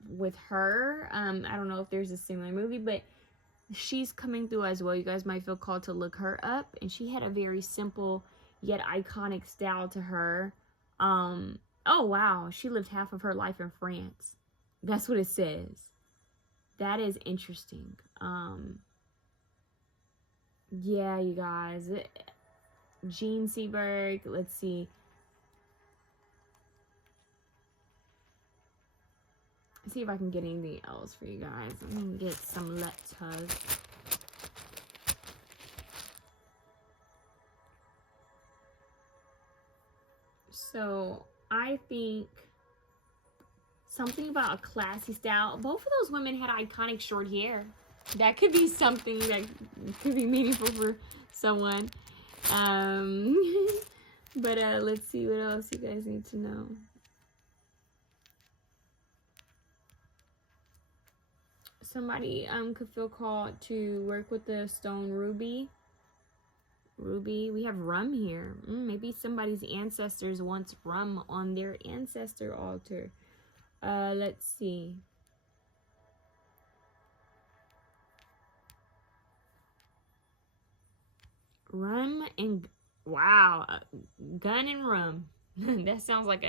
with her. I don't know if there's a similar movie, but she's coming through as well. You guys might feel called to look her up. And she had a very simple yet iconic style to her. Oh wow, she lived half of her life in France. That's what it says. That is interesting. Yeah, you guys. Jean Seberg, let's see. See if I can get anything else for you guys. I'm gonna get some letters. So I think something about a classy style. Both of those women had iconic short hair. That could be something that could be meaningful for someone. But let's see what else you guys need to know. Somebody could feel called to work with the stone ruby. We have rum here. Maybe somebody's ancestors wants rum on their ancestor altar. Let's see. Rum and wow, gun and rum. That sounds like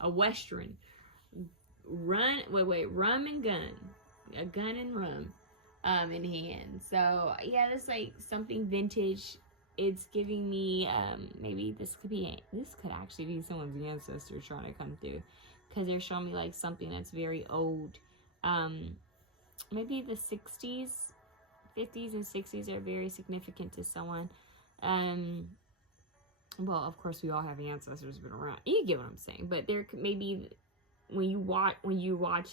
a western. Rum and gun. A gun and rum in hand. So yeah, that's like something vintage. It's giving me maybe this could actually be someone's ancestor trying to come through, because they're showing me like something that's very old. Maybe the 60s, 50s and 60s are very significant to someone. Well, of course we all have ancestors been around. You get what I'm saying. But there could maybe, when you watch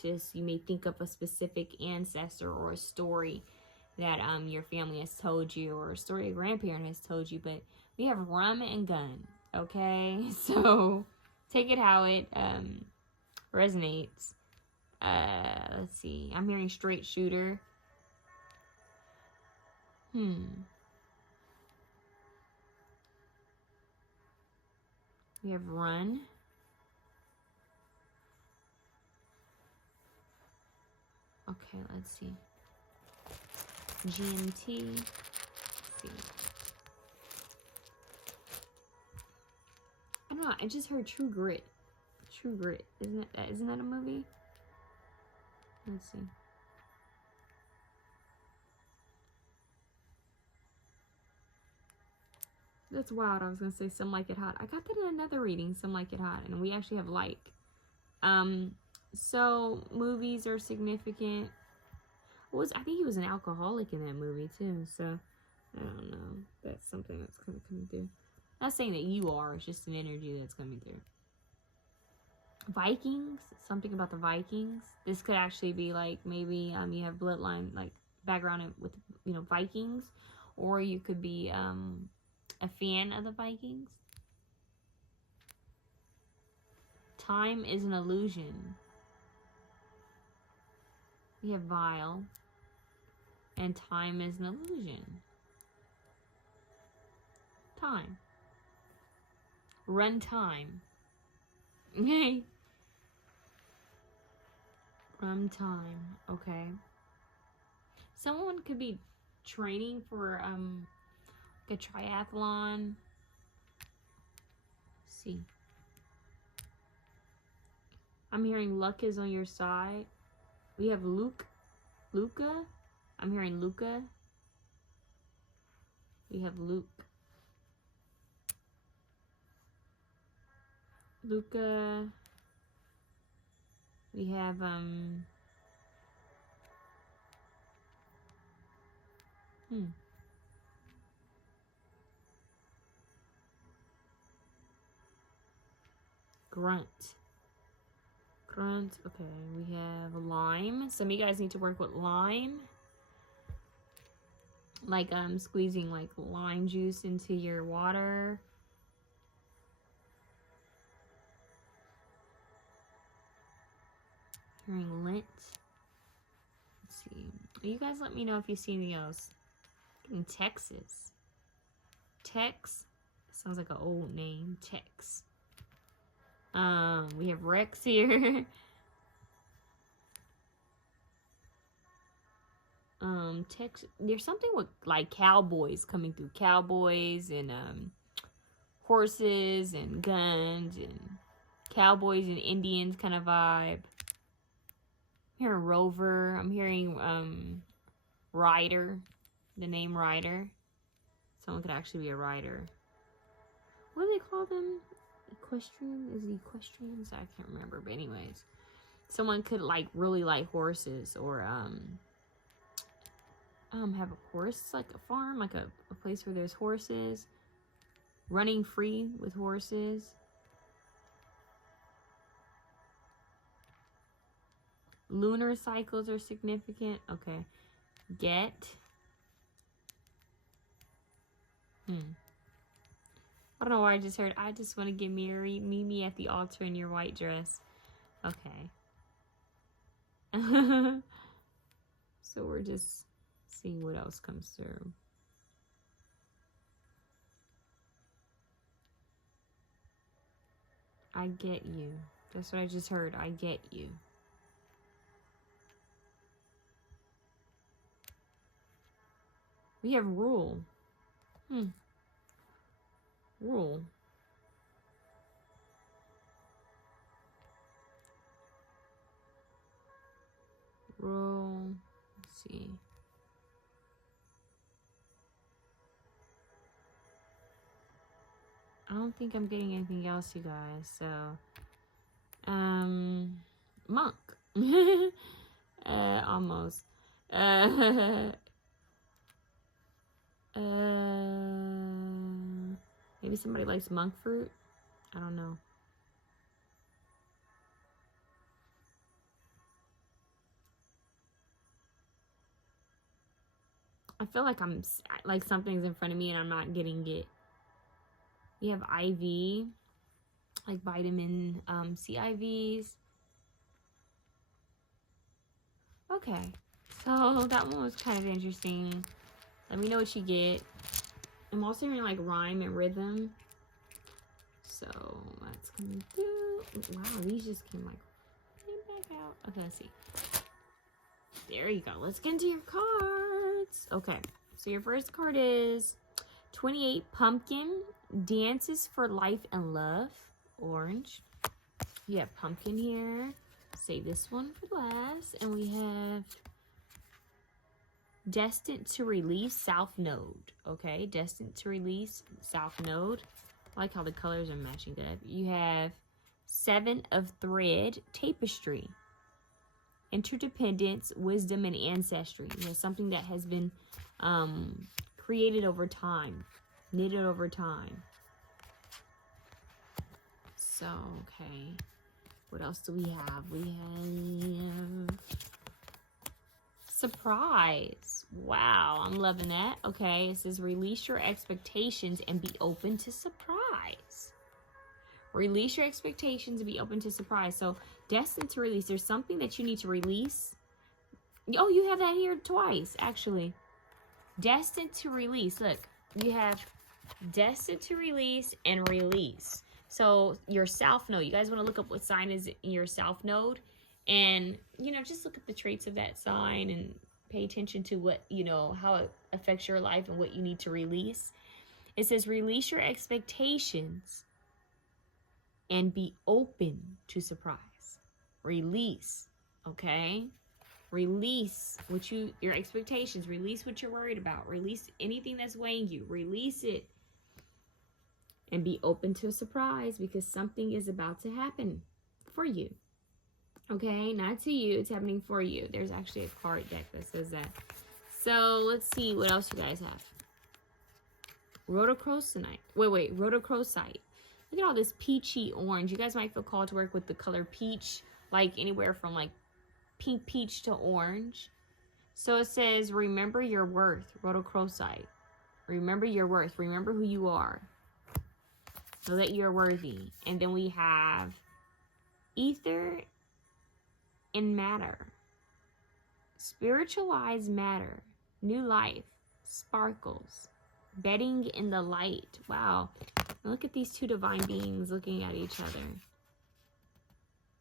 this, you may think of a specific ancestor or a story that your family has told you, or a story a grandparent has told you. But we have rum and gun, okay? So take it how it resonates. Let's see. I'm hearing straight shooter. We have run. Okay, let's see. GMT. Let's see. I don't know. I just heard True Grit. True Grit. Isn't that a movie? Let's see. That's wild. I was gonna say Some Like It Hot. I got that in another reading, Some Like It Hot, and we actually have like. So movies are significant. I think he was an alcoholic in that movie too. So I don't know. That's something that's gonna come through. Not saying that you are. It's just an energy that's coming through. Vikings. Something about the Vikings. This could actually be like maybe you have bloodline like background with Vikings, or you could be a fan of the Vikings. Time is an illusion. We have vile. And time is an illusion. Time. Run time. Okay. Run time. Okay. Someone could be training for a triathlon. Let's see. I'm hearing luck is on your side. We have Luca. I'm hearing Luca. We have Luke. Luca. We have Grunt. Grunt. Okay, we have lime. Some of you guys need to work with lime. Like squeezing like lime juice into your water. Hearing lint. Let's see. You guys let me know if you see anything else. In Texas. Tex. Sounds like an old name. Tex. We have Rex here. Tex. There's something with like cowboys coming through. Cowboys and horses and guns and cowboys and Indians kind of vibe. I'm hearing Rover. I'm hearing Rider. The name Rider. Someone could actually be a rider. What do they call them? Equestrian? Is it equestrians? I can't remember. But anyways, someone could like really like horses, or have a horse, like a farm, like a place where there's horses, running free with horses. Lunar cycles are significant. Okay. Get. I don't know why I just heard, I just want to get married. Meet me at the altar in your white dress. Okay. So we're just seeing what else comes through. I get you. That's what I just heard. I get you. We have rule. Rule. Rule. Let's see. I don't think I'm getting anything else, you guys. So, monk. Almost. Maybe somebody likes monk fruit. I don't know. I feel like I'm like something's in front of me and I'm not getting it. We have IV, like vitamin C IVs. Okay, so that one was kind of interesting. Let me know what you get. I'm also hearing like rhyme and rhythm. So that's coming through. Wow, these just came like back out. Okay, let's see. There you go. Let's get into your cards. Okay, so your first card is 28 Pumpkin. Dances for Life and Love. Orange. You have Pumpkin here. Save this one for last. And we have Destined to Release South Node. Okay, Destined to Release South Node. I like how the colors are matching good. You have Seven of Thread Tapestry. Interdependence, wisdom, and ancestry. You know, something that has been created over time, knitted over time. So, okay. What else do we have? We have surprise. Wow, I'm loving that. Okay, it says release your expectations and be open to surprise. Release your expectations and be open to surprise. So, destined to release. There's something that you need to release. Oh, you have that here twice, actually. Destined to release. Look, you have destined to release and release. So, your South Node. You guys want to look up what sign is in your South Node. And, you know, just look at the traits of that sign and pay attention to what, you know, how it affects your life and what you need to release. It says release your expectations and be open to surprise. Release, okay? Release what your expectations. Release what you're worried about. Release anything that's weighing you. Release it And be open to a surprise, because something is about to happen for you. Okay, not to you, it's happening for you. There's actually a card deck that says that. So let's see what else you guys have. Rhodochrosite. Wait, rhodochrosite. Look at all this peachy orange. You guys might feel called to work with the color peach, like anywhere from like pink peach to orange. So it says, remember your worth, rhodochrosite. Remember your worth. Remember who you are. Know that you're worthy. And then we have ether and matter. Spiritualized matter. New life. Sparkles. Bedding in the light. Wow. Look at these two divine beings looking at each other.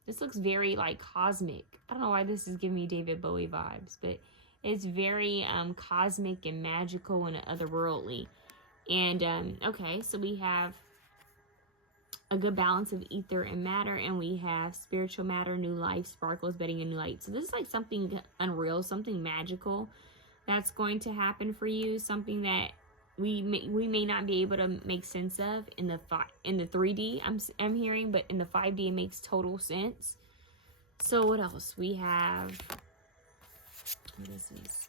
This looks very like cosmic. I don't know why this is giving me David Bowie vibes, but it's very cosmic and magical and otherworldly. And okay, so we have a good balance of ether and matter, and we have spiritual matter, new life, sparkles, bedding in new light. So this is like something unreal, something magical that's going to happen for you, something that we may not be able to make sense of in the 3D I'm hearing, but in the 5D it makes total sense. So what else? We have, what is this?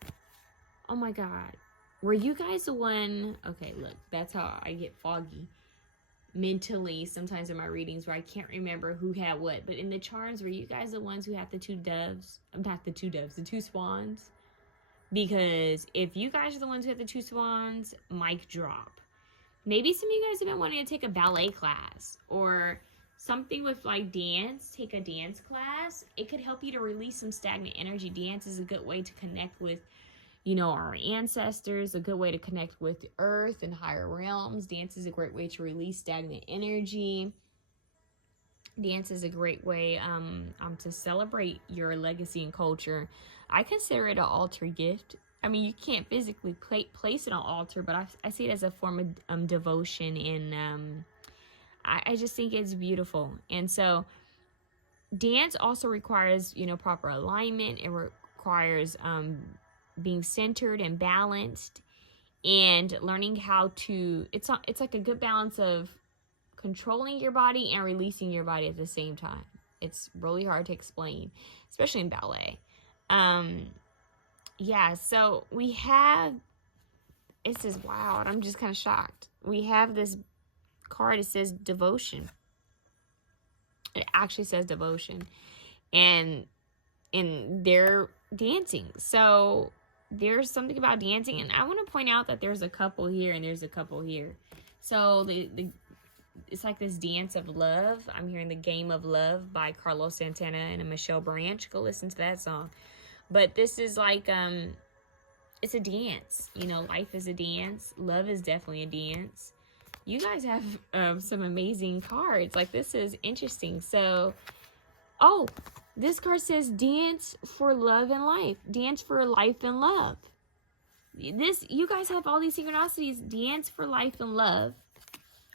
Oh my God. Were you guys the one? Okay, look, that's how I get foggy mentally sometimes in my readings, where I can't remember who had what. But in the charms, were you guys the ones who had the two doves? Not the two doves, the two swans? Because if you guys are the ones who have the two swans, mic drop. Maybe some of you guys have been wanting to take a ballet class or something with like dance. Take a dance class. It could help you to release some stagnant energy. Dance is a good way to connect with, you know, our ancestors, a good way to connect with the earth and higher realms. Dance is a great way to release stagnant energy. Dance is a great way to celebrate your legacy and culture. I consider it an altar gift. I mean, you can't physically place it on altar, but I see it as a form of devotion, and I just think it's beautiful. And so dance also requires, you know, proper alignment. It requires being centered and balanced, and learning how to, it's like a good balance of controlling your body and releasing your body at the same time. It's really hard to explain, especially in ballet. Yeah, so we have, this is wild. I'm just kind of shocked. We have this card. It says devotion. It actually says devotion, and they're dancing. So there's something about dancing, and I want to point out that there's a couple here and there's a couple here. So it's like this dance of love. I'm hearing The Game of Love by Carlos Santana and Michelle Branch. Go listen to that song. But this is like, it's a dance. You know, life is a dance. Love is definitely a dance. You guys have some amazing cards. Like, this is interesting. So, oh, this card says dance for love and life. Dance for life and love. You guys have all these synchronicities. Dance for life and love.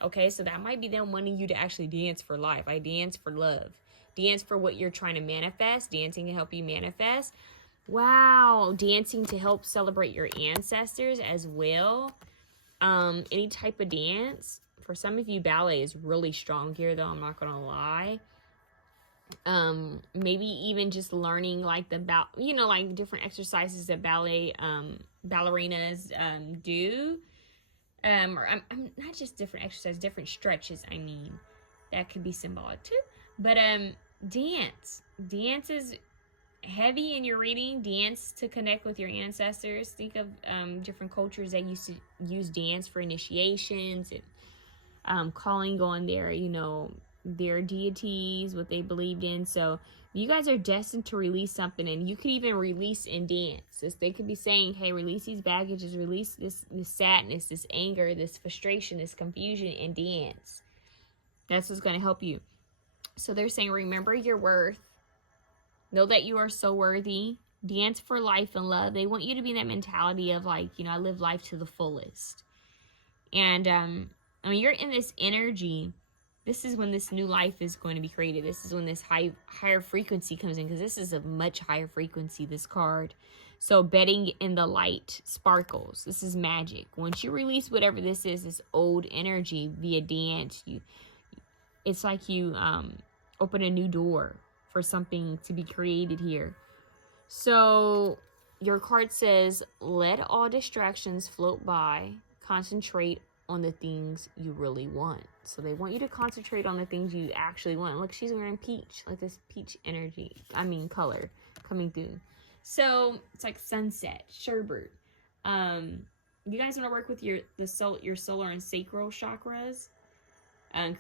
Okay, so that might be them wanting you to actually dance for life. I dance for love. Dance for what you're trying to manifest. Dancing can help you manifest. Wow, dancing to help celebrate your ancestors as well. Any type of dance. For some of you, ballet is really strong here, though. I'm not gonna lie. Maybe even just learning like like different exercises that ballet ballerinas do. Or I'm not just different exercises, different stretches. I mean, that could be symbolic too. But dance is heavy in your reading. Dance to connect with your ancestors. Think of different cultures that used to use dance for initiations and calling on their, you know, their deities, what they believed in. So you guys are destined to release something, and you could even release in dance. They could be saying, hey, release these baggages, release this sadness, this anger, this frustration, this confusion in dance. That's what's going to help you. So they're saying, remember your worth. Know that you are so worthy. Dance for life and love. They want you to be in that mentality of like, you know, I live life to the fullest. And when you're in this energy, this is when this new life is going to be created. This is when this higher frequency comes in, because this is a much higher frequency, this card. So betting in the light sparkles. This is magic. Once you release whatever this is, this old energy via dance, it's like you open a new door for something to be created here. So your card says, let all distractions float by. Concentrate on the things you really want. So they want you to concentrate on the things you actually want. Look, she's wearing peach, like this peach energy, color coming through. So it's like sunset, sherbet. You guys want to work with your solar and sacral chakras,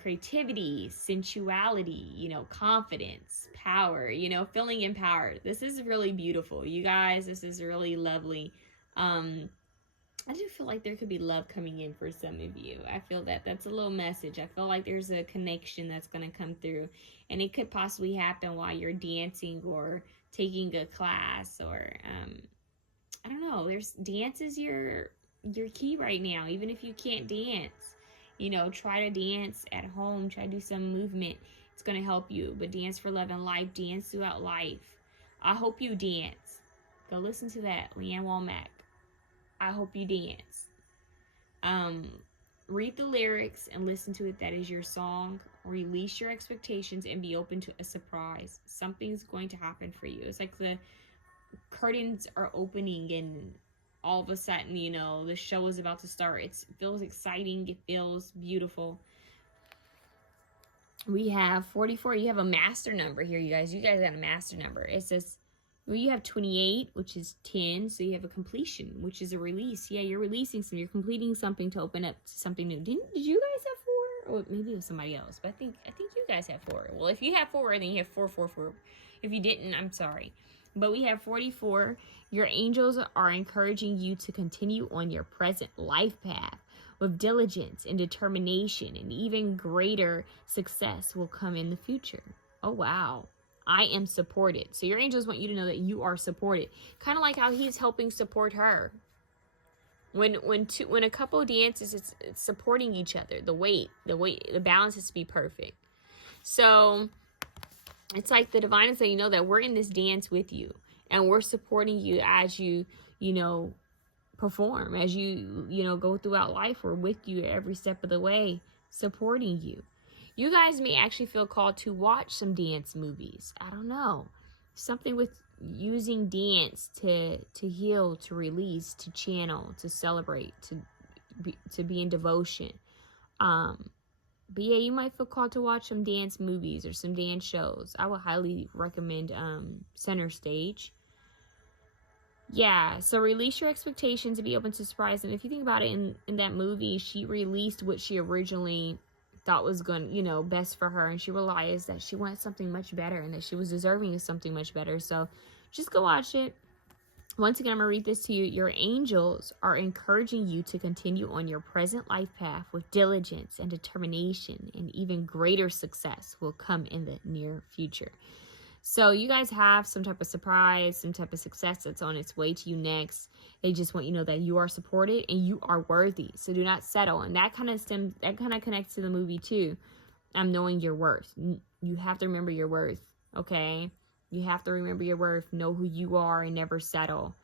creativity, sensuality, confidence, power, feeling empowered. This is really beautiful, you guys. This is really lovely. I do feel like there could be love coming in for some of you. I feel that's a little message. I feel like there's a connection that's going to come through. And it could possibly happen while you're dancing or taking a class, or, I don't know. Dance is your key right now. Even if you can't dance, try to dance at home. Try to do some movement. It's going to help you. But dance for love and life. Dance throughout life. I hope you dance. Go listen to that. Leanne Womack. I hope you dance. Read the lyrics and listen to it. That is your song. Release your expectations and be open to a surprise. Something's going to happen for you. It's like the curtains are opening and all of a sudden, the show is about to start. It feels exciting. It feels beautiful. We have 44. You have a master number here, you guys. You guys got a master number. It says, well, you have 28, which is 10, so you have a completion, which is a release. Yeah, you're releasing you're completing something to open up to something new. Did you guys have 4? Or maybe it was somebody else, but I think you guys have 4. Well, if you have 4, then you have 4, 4, 4. If you didn't, I'm sorry. But we have 44. Your angels are encouraging you to continue on your present life path with diligence and determination, and even greater success will come in the future. Oh, wow. I am supported. So your angels want you to know that you are supported. Kind of like how he's helping support her. When a couple dances, it's supporting each other. The balance has to be perfect. So it's like the divine is letting you know that we're in this dance with you, and we're supporting you as you perform, as you go throughout life. We're with you every step of the way, supporting you. You guys may actually feel called to watch some dance movies. I don't know. Something with using dance to heal, to release, to channel, to celebrate, to be in devotion. But yeah, you might feel called to watch some dance movies or some dance shows. I would highly recommend Center Stage. Yeah, so release your expectations and be open to surprise. And if you think about it, in that movie, she released what she originally thought was best for her, and she realized that she wanted something much better and that she was deserving of something much better. So just go watch it. Once again, I'm gonna read this to you. Your angels are encouraging you to continue on your present life path with diligence and determination, and even greater success will come in the near future. So you guys have some type of surprise, some type of success that's on its way to you next. They just want you to know that you are supported and you are worthy. So do not settle. And that kind of connects to the movie too. Knowing your worth. You have to remember your worth, okay? You have to remember your worth. Know who you are and never settle.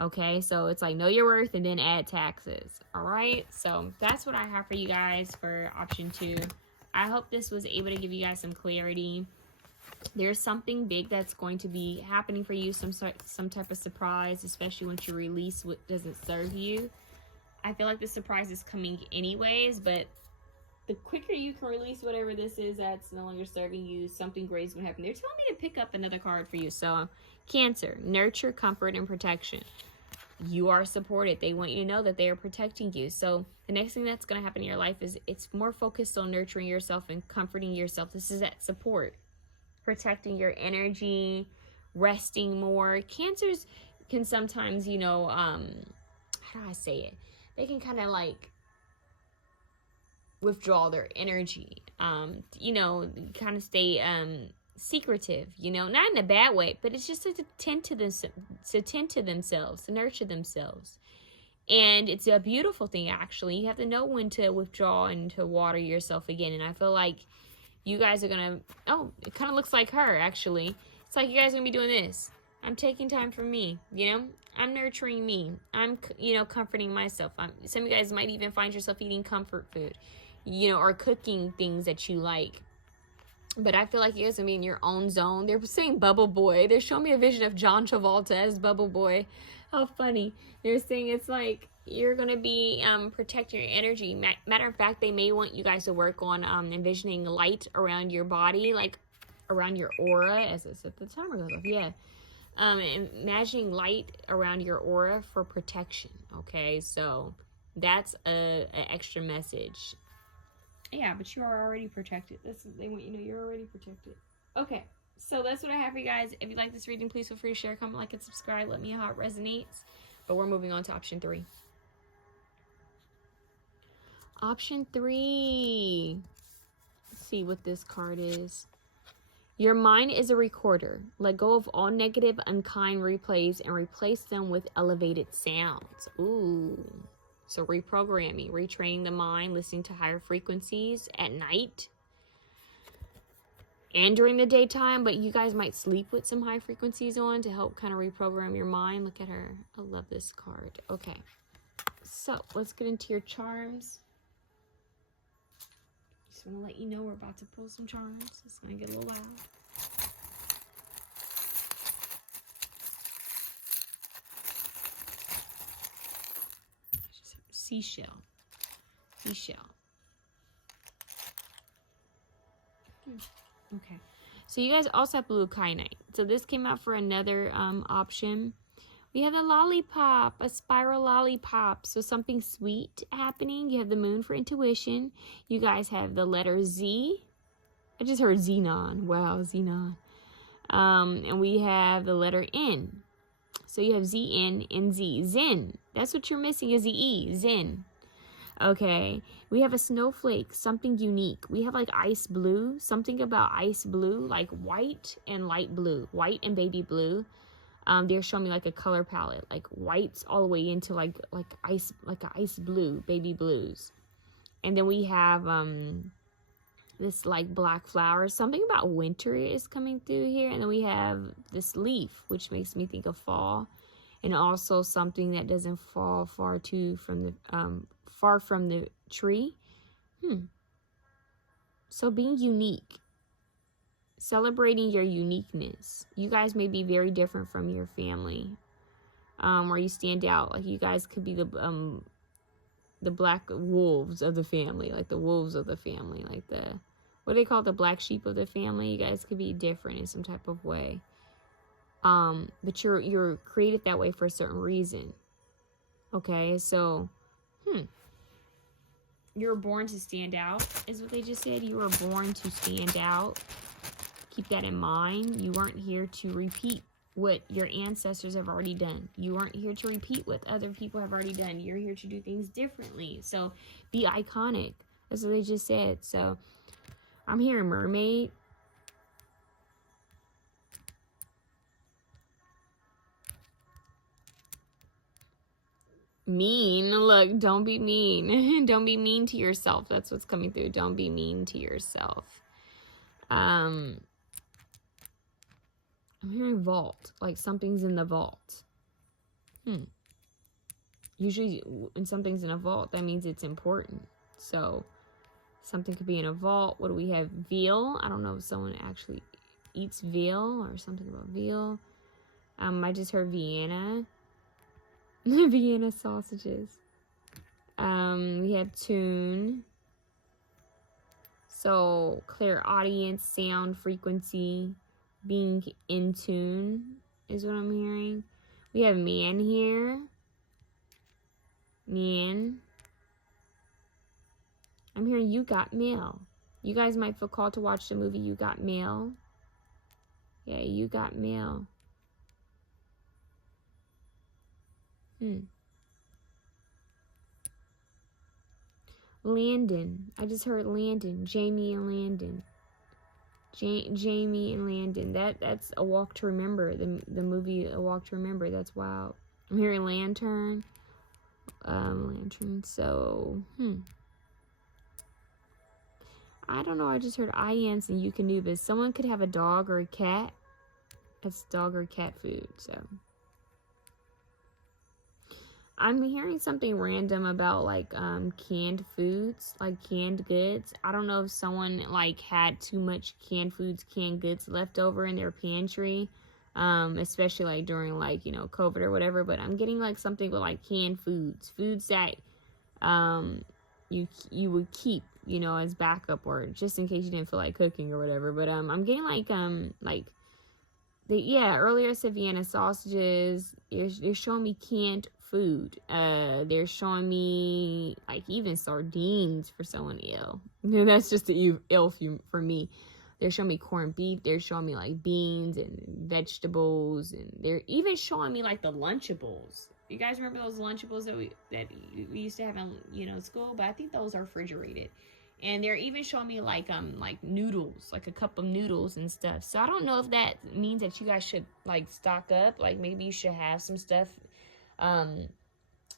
Okay, so it's like know your worth and then add taxes. All right, so that's what I have for you guys for option 2. I hope this was able to give you guys some clarity. There's something big that's going to be happening for you, some type of surprise, especially once you release what doesn't serve you. I feel like the surprise is coming anyways, but the quicker you can release whatever this is that's no longer serving you, something great is going to happen. They're telling me to pick up another card for you. So Cancer, nurture, comfort, and protection. You are supported. They want you to know that they are protecting you. So the next thing that's going to happen in your life is it's more focused on nurturing yourself and comforting yourself. This is that support. Protecting your energy, resting more. Cancers can sometimes, how do I say it? They can kind of like withdraw their energy, kind of stay secretive, not in a bad way, but it's just to tend to themselves, to nurture themselves. And it's a beautiful thing, actually. You have to know when to withdraw and to water yourself again. And I feel like you guys are going to... Oh, it kind of looks like her, actually. It's like you guys are going to be doing this. I'm taking time for me, you know? I'm nurturing me. I'm, you know, comforting myself. Some of you guys might even find yourself eating comfort food, you know, or cooking things that you like. But I feel like you guys are in your own zone. They're saying Bubble Boy. They're showing me a vision of John Travolta as Bubble Boy. How funny. They're saying it's like you're going to be protecting your energy. Matter of fact, they may want you guys to work on envisioning light around your body, like around your aura, as I said, the timer goes off. Yeah. Imagining light around your aura for protection. Okay, so that's an extra message. Yeah, but you are already protected. They want you to know you're already protected. Okay, so that's what I have for you guys. If you like this reading, please feel free to share, comment, like, and subscribe. Let me know how it resonates. But we're moving on to option 3. Option 3. Let's see what this card is. Your mind is a recorder. Let go of all negative, unkind replays and replace them with elevated sounds. Ooh. So reprogramming, retraining the mind, listening to higher frequencies at night and during the daytime. But you guys might sleep with some high frequencies on to help kind of reprogram your mind. Look at her. I love this card. Okay. So let's get into your charms. Just want to let you know we're about to pull some charms. It's going to get a little loud. Seashell. Okay. So you guys also have blue kyanite. So this came out for another option. We have a lollipop, a spiral lollipop. So something sweet happening. You have the moon for intuition. You guys have the letter Z. I just heard xenon. Wow, xenon. And we have the letter N. So you have Z-N and Z. Zen. That's what you're missing is the E. Zen. Okay. We have a snowflake. Something unique. We have like ice blue. Something about ice blue. Like white and light blue. White and baby blue. They're showing me like a color palette. Like whites all the way into like ice, like a ice blue. Baby blues. And then we have this like black flowers. Something about winter is coming through here. And then we have this leaf, which makes me think of fall. And also something that doesn't fall far from the tree. So being unique. Celebrating your uniqueness. You guys may be very different from your family. Or you stand out. Like you guys could be the black wolves of the family. Like the wolves of the family. Like what do they call it? The black sheep of the family. You guys could be different in some type of way. But you're created that way for a certain reason. Okay, so you were born to stand out, is what they just said. You were born to stand out. Keep that in mind. You weren't here to repeat what your ancestors have already done. You weren't here to repeat what other people have already done. You're here to do things differently. So be iconic. That's what they just said. So I'm hearing mermaid. Mean. Look, don't be mean. Don't be mean to yourself. That's what's coming through. Don't be mean to yourself. I'm hearing vault. Like something's in the vault. Usually when something's in a vault, that means it's important. So something could be in a vault. What do we have? Veal. I don't know if someone actually eats veal or something about veal. I just heard Vienna. Vienna sausages. We have tune. So clear audience, sound, frequency, being in tune is what I'm hearing. We have man here. Man. I'm hearing you got mail. You guys might feel called to watch the movie You Got Mail. Yeah, you got mail. Landon. I just heard Landon. Jamie and Landon. Jamie and Landon. That's A Walk to Remember. The movie A Walk to Remember. That's wild. I'm hearing lantern. lantern. So, I don't know. I just heard Ians and Eucanubis. Someone could have a dog or a cat. It's dog or cat food, so. I'm hearing something random about, like, canned foods, like canned goods. I don't know if someone, like, had too much canned foods, canned goods left over in their pantry, especially, like, during, like, you know, COVID or whatever. But I'm getting, like, something with, like, canned foods that, you would keep, you know, as backup or just in case you didn't feel like cooking or whatever. But, I'm getting, earlier I said Vienna sausages. They're showing me canned food. They're showing me, like, even sardines for someone ill. That's just ill for me. They're showing me corned beef. They're showing me, like, beans and vegetables. And they're even showing me, like, the Lunchables. You guys remember those Lunchables that we used to have in, you know, school? But I think those are refrigerated. And they're even showing me, like noodles, like a cup of noodles and stuff. So I don't know if that means that you guys should, like, stock up. Like, maybe you should have some stuff,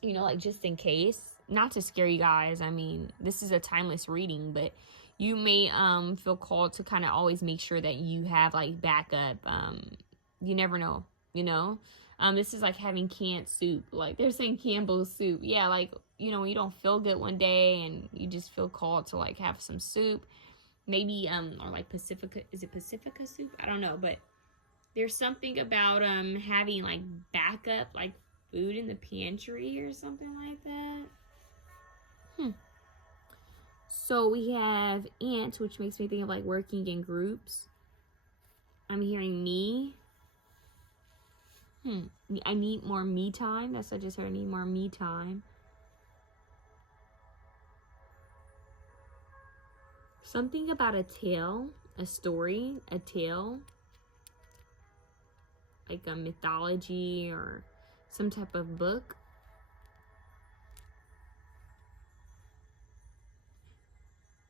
you know, like, just in case. Not to scare you guys. I mean, this is a timeless reading, but you may feel called to kind of always make sure that you have, like, backup. You never know, you know. This is like having canned soup. Like, they're saying Campbell's soup. Yeah, like, you know, when you don't feel good one day and you just feel called to, like, have some soup. Maybe, or like Pacifica. Is it Pacifica soup? I don't know. But there's something about, having, like, backup, like, food in the pantry or something like that. So we have ants, which makes me think of, like, working in groups. I'm hearing me. I need more me time. That's what I just heard. I need more me time. Something about a tale, a story, a tale. Like a mythology or some type of book.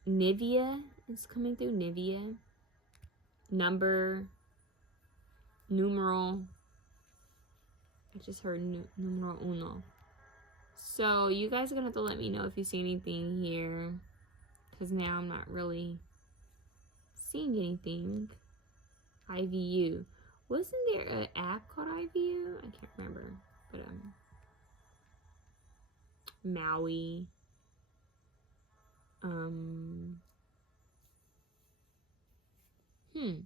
Nivea is coming through. Nivea. Number. Numeral. I just heard numero uno. So you guys are going to have to let me know if you see anything here. Because now I'm not really seeing anything. IVU. Wasn't there an app called IVU? I can't remember. But, Maui. I mean,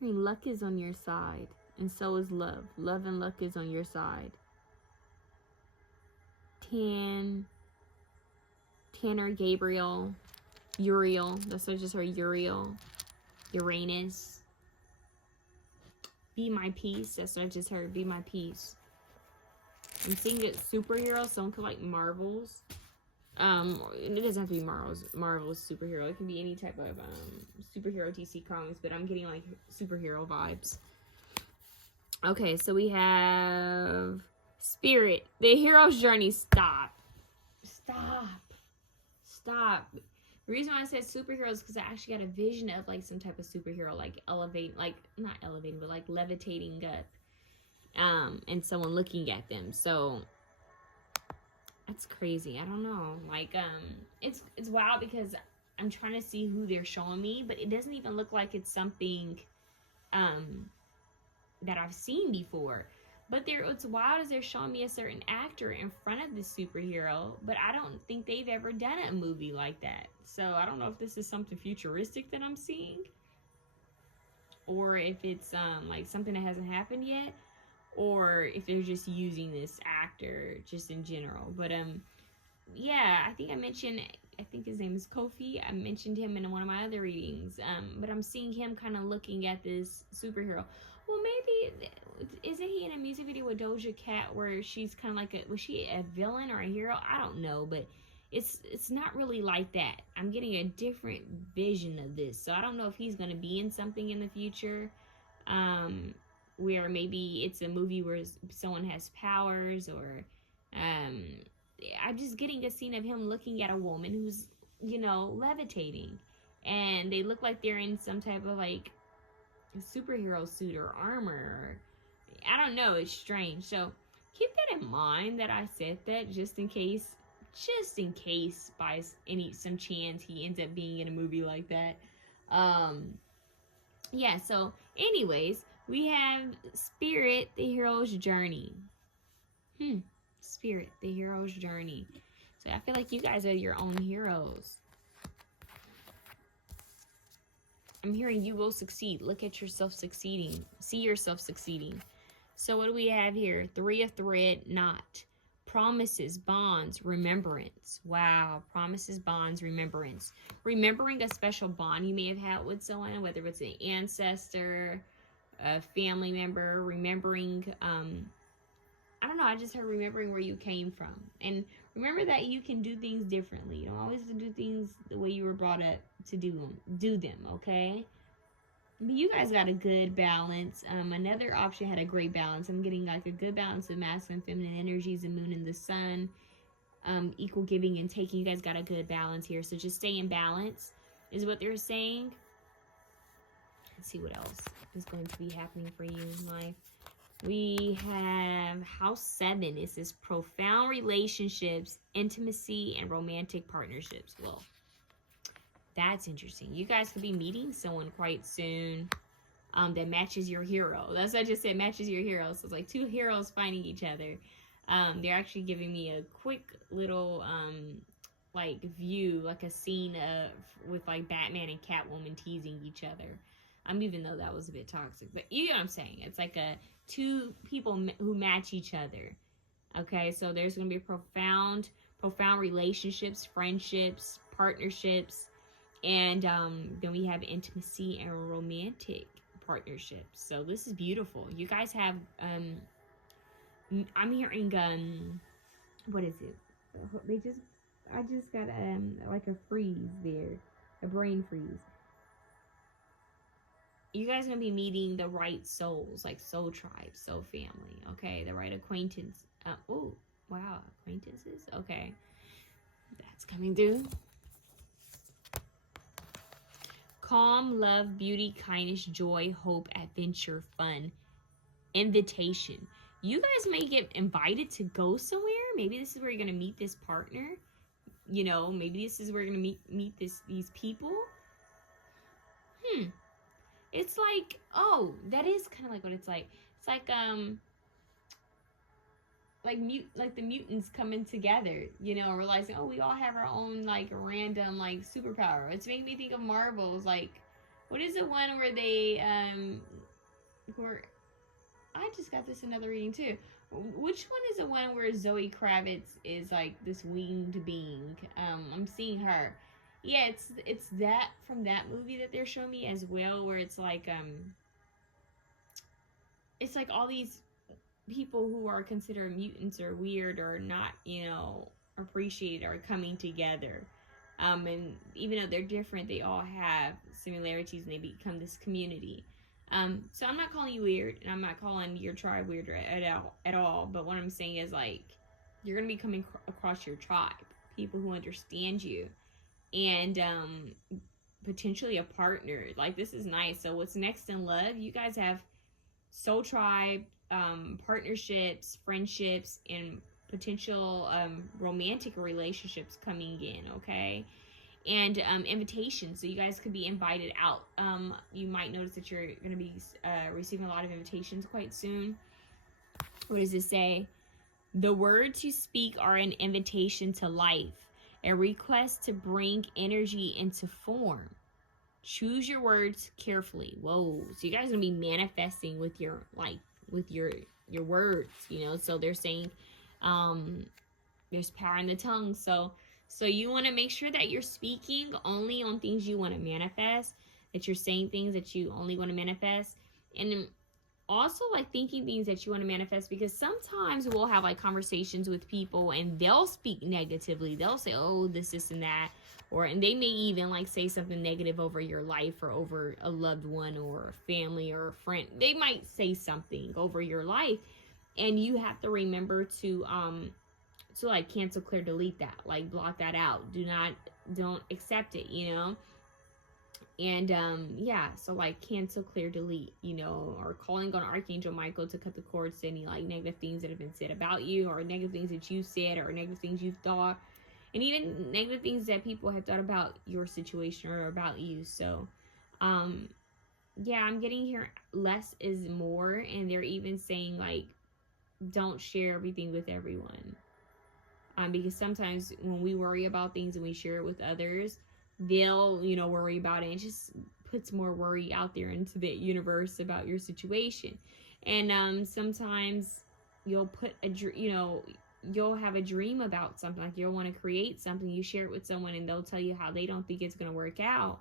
luck is on your side. And so is love. Love and luck is on your side. Tanner, Gabriel, Uriel. That's what I just heard. Uriel. Uranus. Be my peace. That's what I just heard. Be my peace. I'm seeing it superhero. Someone could like Marvels. It doesn't have to be Marvel's superhero. It can be any type of superhero DC comics, but I'm getting like superhero vibes. Okay, so we have Spirit. The hero's journey. Stop. The reason why I said superhero is because I actually got a vision of like some type of superhero, like not elevating, but like levitating up, and someone looking at them. So that's crazy. I don't know. Like, it's wild because I'm trying to see who they're showing me, but it doesn't even look like it's something, that I've seen before. But it's wild as they're showing me a certain actor in front of the superhero, but I don't think they've ever done a movie like that. So I don't know if this is something futuristic that I'm seeing, or if it's like something that hasn't happened yet, or if they're just using this actor just in general. But yeah, I think his name is Kofi. I mentioned him in one of my other readings. But I'm seeing him kind of looking at this superhero. Well, maybe isn't he in a music video with Doja Cat where she's kind of like was she a villain or a hero? I don't know, but it's not really like that. I'm getting a different vision of this, so I don't know if he's going to be in something in the future, where maybe it's a movie where someone has powers, or I'm just getting a scene of him looking at a woman who's, you know, levitating, and they look like they're in some type of like superhero suit or armor, or I don't know, it's strange. So keep that in mind that I said that, just in case by some chance he ends up being in a movie like that. Yeah, so anyways, we have Spirit, the hero's journey. Spirit, the hero's journey. So I feel like you guys are your own heroes. I'm hearing you will succeed. Look at yourself succeeding. See yourself succeeding. So what do we have here? 3 of thread, knot. Promises, bonds, remembrance. Wow. Promises, bonds, remembrance. Remembering a special bond you may have had with someone, whether it's an ancestor, a family member, remembering, I don't know, I just heard remembering where you came from. And remember that you can do things differently. You don't always have to do things the way you were brought up to do them, okay? But you guys got a good balance. Another option had a great balance. I'm getting like a good balance of masculine and feminine energies, the moon and the sun. Equal giving and taking. You guys got a good balance here. So just stay in balance is what they're saying. Let's see what else is going to be happening for you in life. We have house 7. It says profound relationships, intimacy, and romantic partnerships. Well, that's interesting. You guys could be meeting someone quite soon that matches your hero. That's what I just said, matches your hero. So it's like 2 heroes finding each other. They're actually giving me a quick little like view, like a scene with like Batman and Catwoman teasing each other. Even though that was a bit toxic, but you know what I'm saying. It's like 2 people who match each other. Okay, so there's going to be profound relationships, friendships, partnerships, and then we have intimacy and romantic partnerships. So this is beautiful. You guys have I'm hearing what is it? I just got like a freeze there, a brain freeze. You guys are going to be meeting the right souls, like soul tribe, soul family, okay? The right acquaintance. Oh, wow, acquaintances? Okay. That's coming through. Calm, love, beauty, kindness, joy, hope, adventure, fun, invitation. You guys may get invited to go somewhere. Maybe this is where you're going to meet this partner. You know, maybe this is where you're going to meet these people. It's like, oh, that is kind of like what it's like. It's like the mutants coming together, you know, realizing, oh, we all have our own like random like superpower. It's making me think of Marvel's, like, what is the one where they where I just got this another reading too. Which one is the one where Zoe Kravitz is like this winged being? I'm seeing her. Yeah, it's that from that movie that they're showing me as well, where it's like all these people who are considered mutants or weird or not, you know, appreciated are coming together. And even though they're different, they all have similarities and they become this community. So I'm not calling you weird, and I'm not calling your tribe weird at all. But what I'm saying is, like, you're going to be coming across your tribe, people who understand you, and potentially a partner. Like, this is nice. So what's next in love? You guys have soul tribe, partnerships, friendships, and potential romantic relationships coming in, okay? And invitations. So you guys could be invited out. You might notice that you're going to be receiving a lot of invitations quite soon. What does it say? The words you speak are an invitation to life, a request to bring energy into form. Choose your words carefully. Whoa. So you guys are going to be manifesting with your words, you know. So they're saying there's power in the tongue. So you want to make sure that you're speaking only on things you want to manifest, that you're saying things that you only want to manifest, and also like thinking things that you want to manifest, because sometimes we'll have like conversations with people and they'll speak negatively. They'll say, oh, this and that, and they may even like say something negative over your life or over a loved one or a family or a friend. They might say something over your life, and you have to remember to like cancel, clear, delete that, like block that out. Don't accept it, you know. And yeah, so like cancel, clear, delete, you know, or calling on Archangel Michael to cut the cords to any like negative things that have been said about you, or negative things that you said, or negative things you've thought, and even negative things that people have thought about your situation or about you. So yeah, I'm getting here less is more, and they're even saying like don't share everything with everyone. Because sometimes when we worry about things and we share it with others, they'll, you know, worry about it, and it just puts more worry out there into the universe about your situation. And sometimes you'll put you know, you'll have a dream about something, like you'll want to create something, you share it with someone, and they'll tell you how they don't think it's going to work out,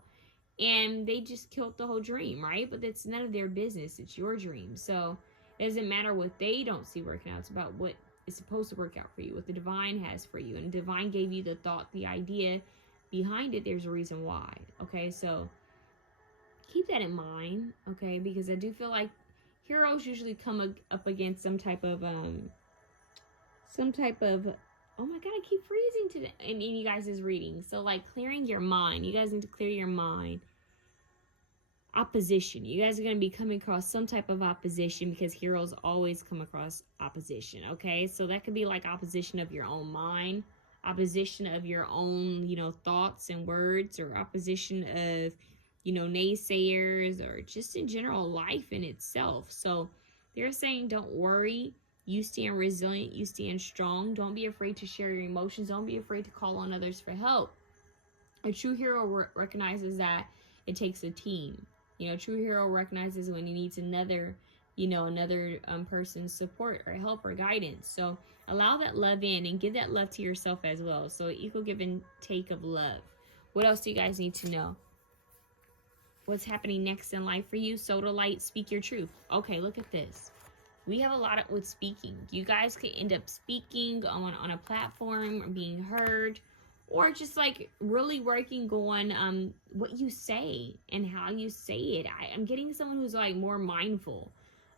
and they just killed the whole dream, right? But it's none of their business. It's your dream. So it doesn't matter what they don't see working out. It's about what is supposed to work out for you, what the divine has for you. And the divine gave you the thought, the idea behind it. There's a reason why. Okay, so keep that in mind, okay? Because I do feel like heroes usually come up against some type of oh my god, I keep freezing today in you guys' reading. So like clearing your mind. You guys need to clear your mind. Opposition. You guys are going to be coming across some type of opposition, because heroes always come across opposition, okay? So that could be like opposition of your own mind, opposition of your own, you know, thoughts and words, or opposition of, you know, naysayers, or just in general life in itself. So they're saying don't worry. You stand resilient. You stand strong. Don't be afraid to share your emotions. Don't be afraid to call on others for help. A true hero recognizes that it takes a team. You know, a true hero recognizes when he needs another, you know, another person's support or help or guidance. So allow that love in, and give that love to yourself as well. So equal give and take of love. What else do you guys need to know? What's happening next in life for you? Soda light, speak your truth. Okay, look at this. We have a lot with speaking. You guys could end up speaking on a platform, or being heard, or just like really working on what you say and how you say it. I'm getting someone who's like more mindful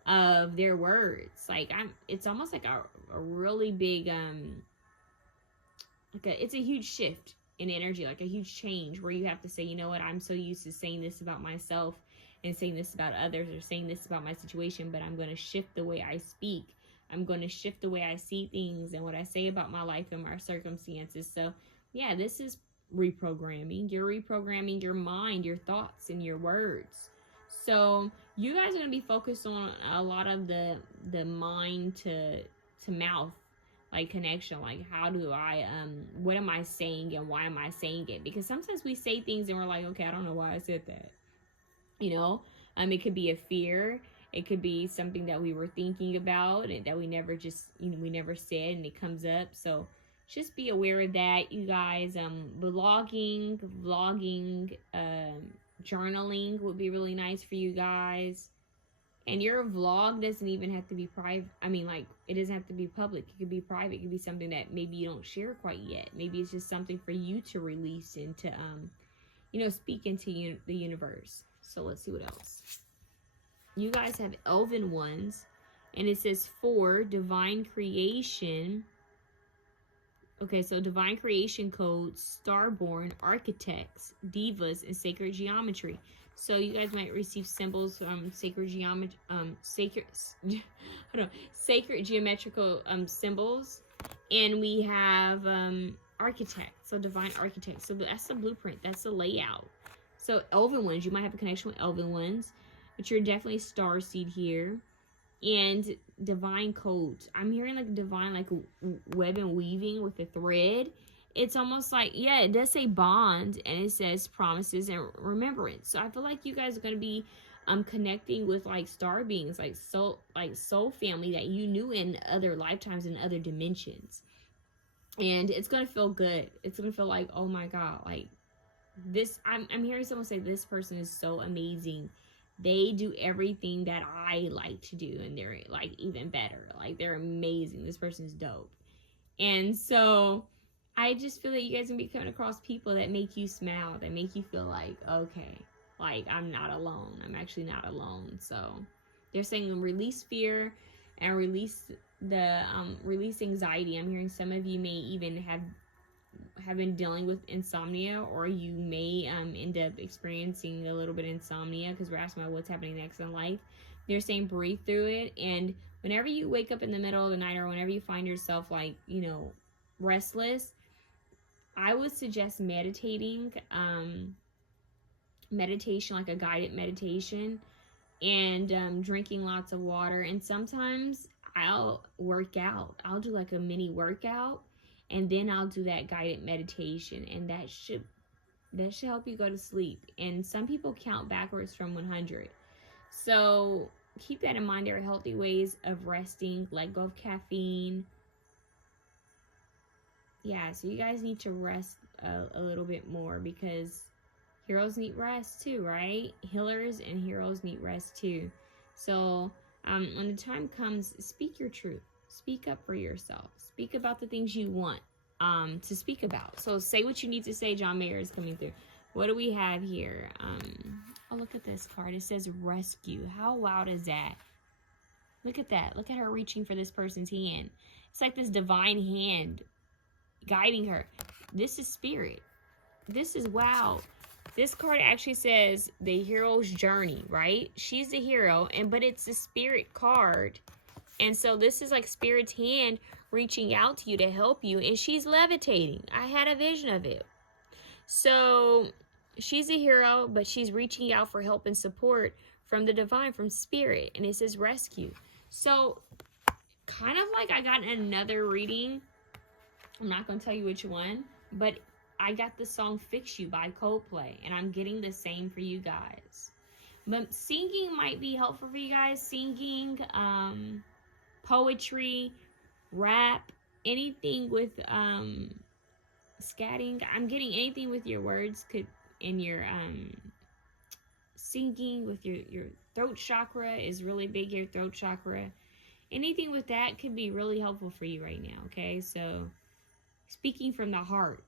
of their words. Like it's almost like a really big it's a huge shift in energy, like a huge change, where you have to say, you know what, I'm so used to saying this about myself and saying this about others, or saying this about my situation, but I'm going to shift the way I speak. I'm going to shift the way I see things and what I say about my life and my circumstances. So yeah, this is reprogramming. You're reprogramming your mind, your thoughts, and your words. So you guys are going to be focused on a lot of the mind to mouth, like connection. Like, how do I what am I saying, and why am I saying it? Because sometimes we say things and we're like, okay, I don't know why I said that. You know, it could be a fear. It could be something that we were thinking about and that we never just, you know, we never said, and it comes up. So just be aware of that, you guys. Vlogging, journaling would be really nice for you guys. And your vlog doesn't even have to be private. I mean, like, it doesn't have to be public. It could be private. It could be something that maybe you don't share quite yet. Maybe it's just something for you to release and to, you know, speak into the universe. So let's see what else. You guys have elven ones, and it says 4 divine creation. Okay, so divine creation codes, starborn, architects, divas, and sacred geometry. So you guys might receive symbols from sacred geometry, sacred geometrical symbols, and we have architect, so divine architect. So that's the blueprint, that's the layout. So elven ones, you might have a connection with elven ones, but you're definitely starseed here. And divine codes, I'm hearing like divine, like web and weaving with a thread. It's almost like, yeah, it does say bond, and it says promises and remembrance. So I feel like you guys are going to be connecting with like star beings, like soul family that you knew in other lifetimes and other dimensions. And it's going to feel good. It's going to feel like, oh my god, like this. I'm hearing someone say this person is so amazing. They do everything that I like to do, and they're like even better. Like, they're amazing. This person's dope. And so I just feel that you guys are gonna be coming across people that make you smile, that make you feel like, okay, like I'm not alone. I'm actually not alone. So they're saying release fear and release the release anxiety. I'm hearing some of you may even have have been dealing with insomnia, or you may end up experiencing a little bit of insomnia, because we're asking about what's happening next in life. They're saying breathe through it, and whenever you wake up in the middle of the night, or whenever you find yourself like, you know, restless, I would suggest meditating, meditation, like a guided meditation, and drinking lots of water. And sometimes I'll work out. I'll do like a mini workout, and then I'll do that guided meditation, and that should help you go to sleep. And some people count backwards from 100. So keep that in mind. There are healthy ways of resting. Let go of caffeine. Yeah, so you guys need to rest a little bit more, because heroes need rest too, right? Healers and heroes need rest too. So when the time comes, speak your truth. Speak up for yourself. Speak about the things you want to speak about. So say what you need to say. John Mayer is coming through. What do we have here? Oh, look at this card. It says rescue. How loud is that? Look at that. Look at her reaching for this person's hand. It's like this divine hand guiding her. This is spirit. This is wow. This card actually says the hero's journey, right? She's the hero, but it's a spirit card. And so this is like spirit's hand reaching out to you to help you, and she's levitating. I had a vision of it. So she's a hero, but she's reaching out for help and support from the divine, from spirit, and it says rescue. So kind of like I got another reading. I'm not going to tell you which one, but I got the song Fix You by Coldplay, and I'm getting the same for you guys. But singing might be helpful for you guys. Singing, poetry, rap, anything with scatting. I'm getting anything with your words in your singing with your throat chakra is really big here. Throat chakra. Anything with that could be really helpful for you right now, okay? So speaking from the heart.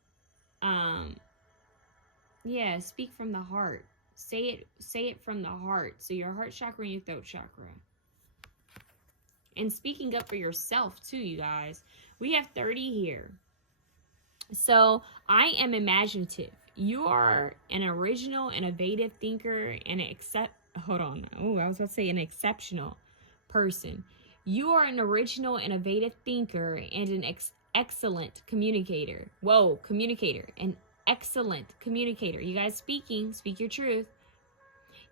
Yeah, speak from the heart. Say it from the heart. So your heart chakra and your throat chakra. And speaking up for yourself too, you guys. We have 30 here. So I am imaginative. You are an original, innovative thinker, and an exceptional person. You are an original, innovative thinker and an excellent communicator. An excellent communicator. You guys speak your truth.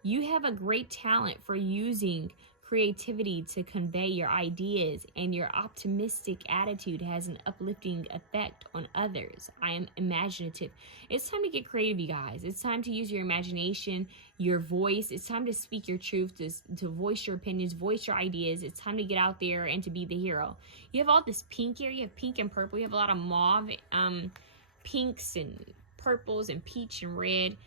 You have a great talent for using creativity to convey your ideas, and your optimistic attitude has an uplifting effect on others. I am imaginative. It's time to get creative, you guys. It's time to use your imagination, your voice. It's time to speak your truth, to voice your opinions, voice your ideas. It's time to get out there and to be the hero. You have all this pink here. You have pink and purple. You have a lot of mauve, pinks and purples and peach and red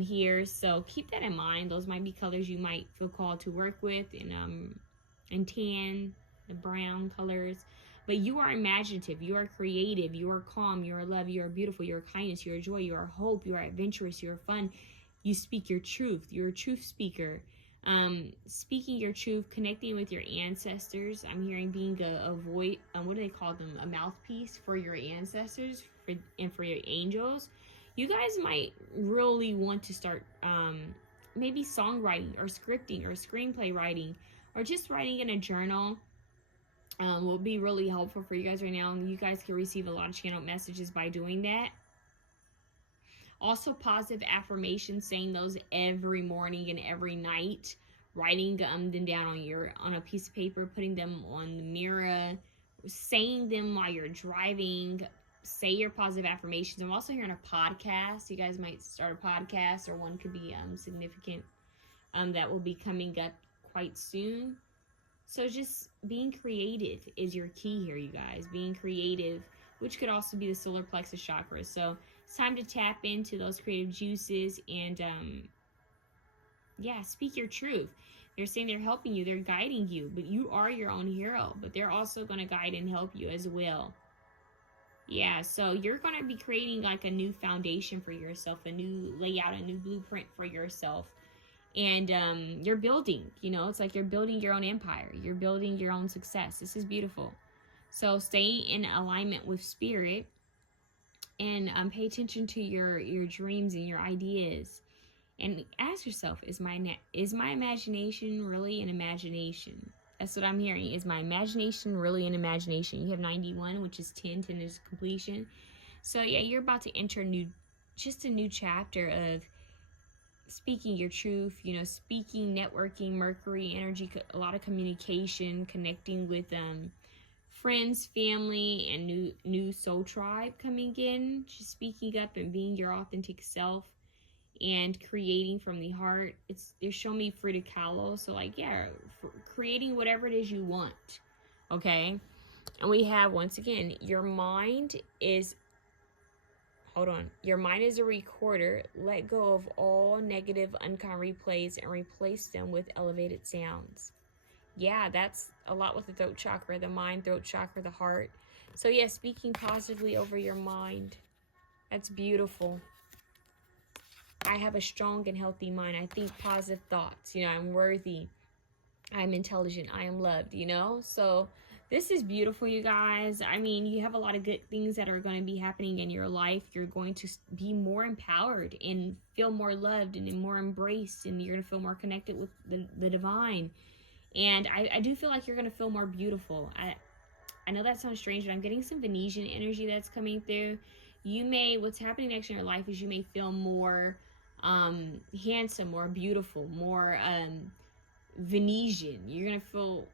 here. So keep that in mind. Those might be colors you might feel called to work with, and tan, the brown colors. But you are imaginative, you are creative, you are calm, you are love, you are beautiful, you are kindness, you are joy, you are hope, you are adventurous, you are fun. You speak your truth. You're a truth speaker. Speaking your truth, connecting with your ancestors. I'm hearing being a voice, what do they call them? A mouthpiece for your ancestors and for your angels. You guys might really want to start maybe songwriting or scripting or screenplay writing, or just writing in a journal. Will be really helpful for you guys right now. And you guys can receive a lot of channeled messages by doing that. Also, positive affirmations, saying those every morning and every night. Writing them down on a piece of paper, putting them on the mirror, saying them while you're driving. Say your positive affirmations. I'm also hearing a podcast. You guys might start a podcast, or one could be significant that will be coming up quite soon. So just being creative is your key here, you guys. Being creative, which could also be the solar plexus chakra. So it's time to tap into those creative juices and speak your truth. They're saying they're helping you, they're guiding you, but you are your own hero. But they're also going to guide and help you as well. Yeah, so you're going to be creating like a new foundation for yourself, a new layout, a new blueprint for yourself. And you're building, it's like you're building your own empire. You're building your own success. This is beautiful. So stay in alignment with spirit and pay attention to your dreams and your ideas, and ask yourself, is my imagination really an imagination? That's what I'm hearing. Is my imagination really an imagination? You have 91, which is 10 is completion. So yeah, you're about to enter a new chapter of speaking your truth, you know, speaking, networking, Mercury energy, a lot of communication, connecting with friends, family, and new soul tribe coming in, just speaking up and being your authentic self and creating from the heart. They're showing me fruticalo, so like, yeah, creating whatever it is you want, okay? And we have, once again, your mind is a recorder. Let go of all negative unkind replays and replace them with elevated sounds. Yeah, that's a lot with the throat chakra, the mind, throat chakra, the heart. So yeah, speaking positively over your mind. That's beautiful. I have a strong and healthy mind. I think positive thoughts. You know, I'm worthy. I'm intelligent. I am loved, you know? So this is beautiful, you guys. I mean, you have a lot of good things that are going to be happening in your life. You're going to be more empowered and feel more loved and more embraced, and you're going to feel more connected with the divine. And I do feel like you're going to feel more beautiful. I know that sounds strange, but I'm getting some Venetian energy that's coming through. What's happening next in your life is you may feel more handsome, more beautiful, more Venetian. You're going to feel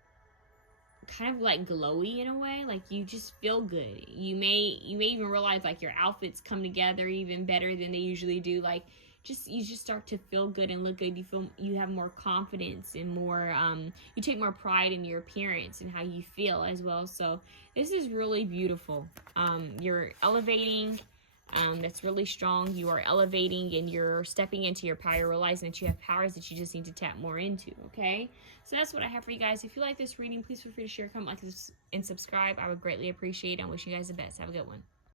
kind of like glowy in a way, like you just feel good. You may even realize like your outfits come together even better than they usually do. Like you just start to feel good and look good. You have more confidence and more you take more pride in your appearance and how you feel as well. So this is really beautiful. You're elevating. That's really strong. You are elevating and you're stepping into your power, realizing that you have powers that you just need to tap more into, okay? So that's what I have for you guys. If you like this reading, please feel free to share, comment, like, and subscribe. I would greatly appreciate it. I wish you guys the best. Have a good one.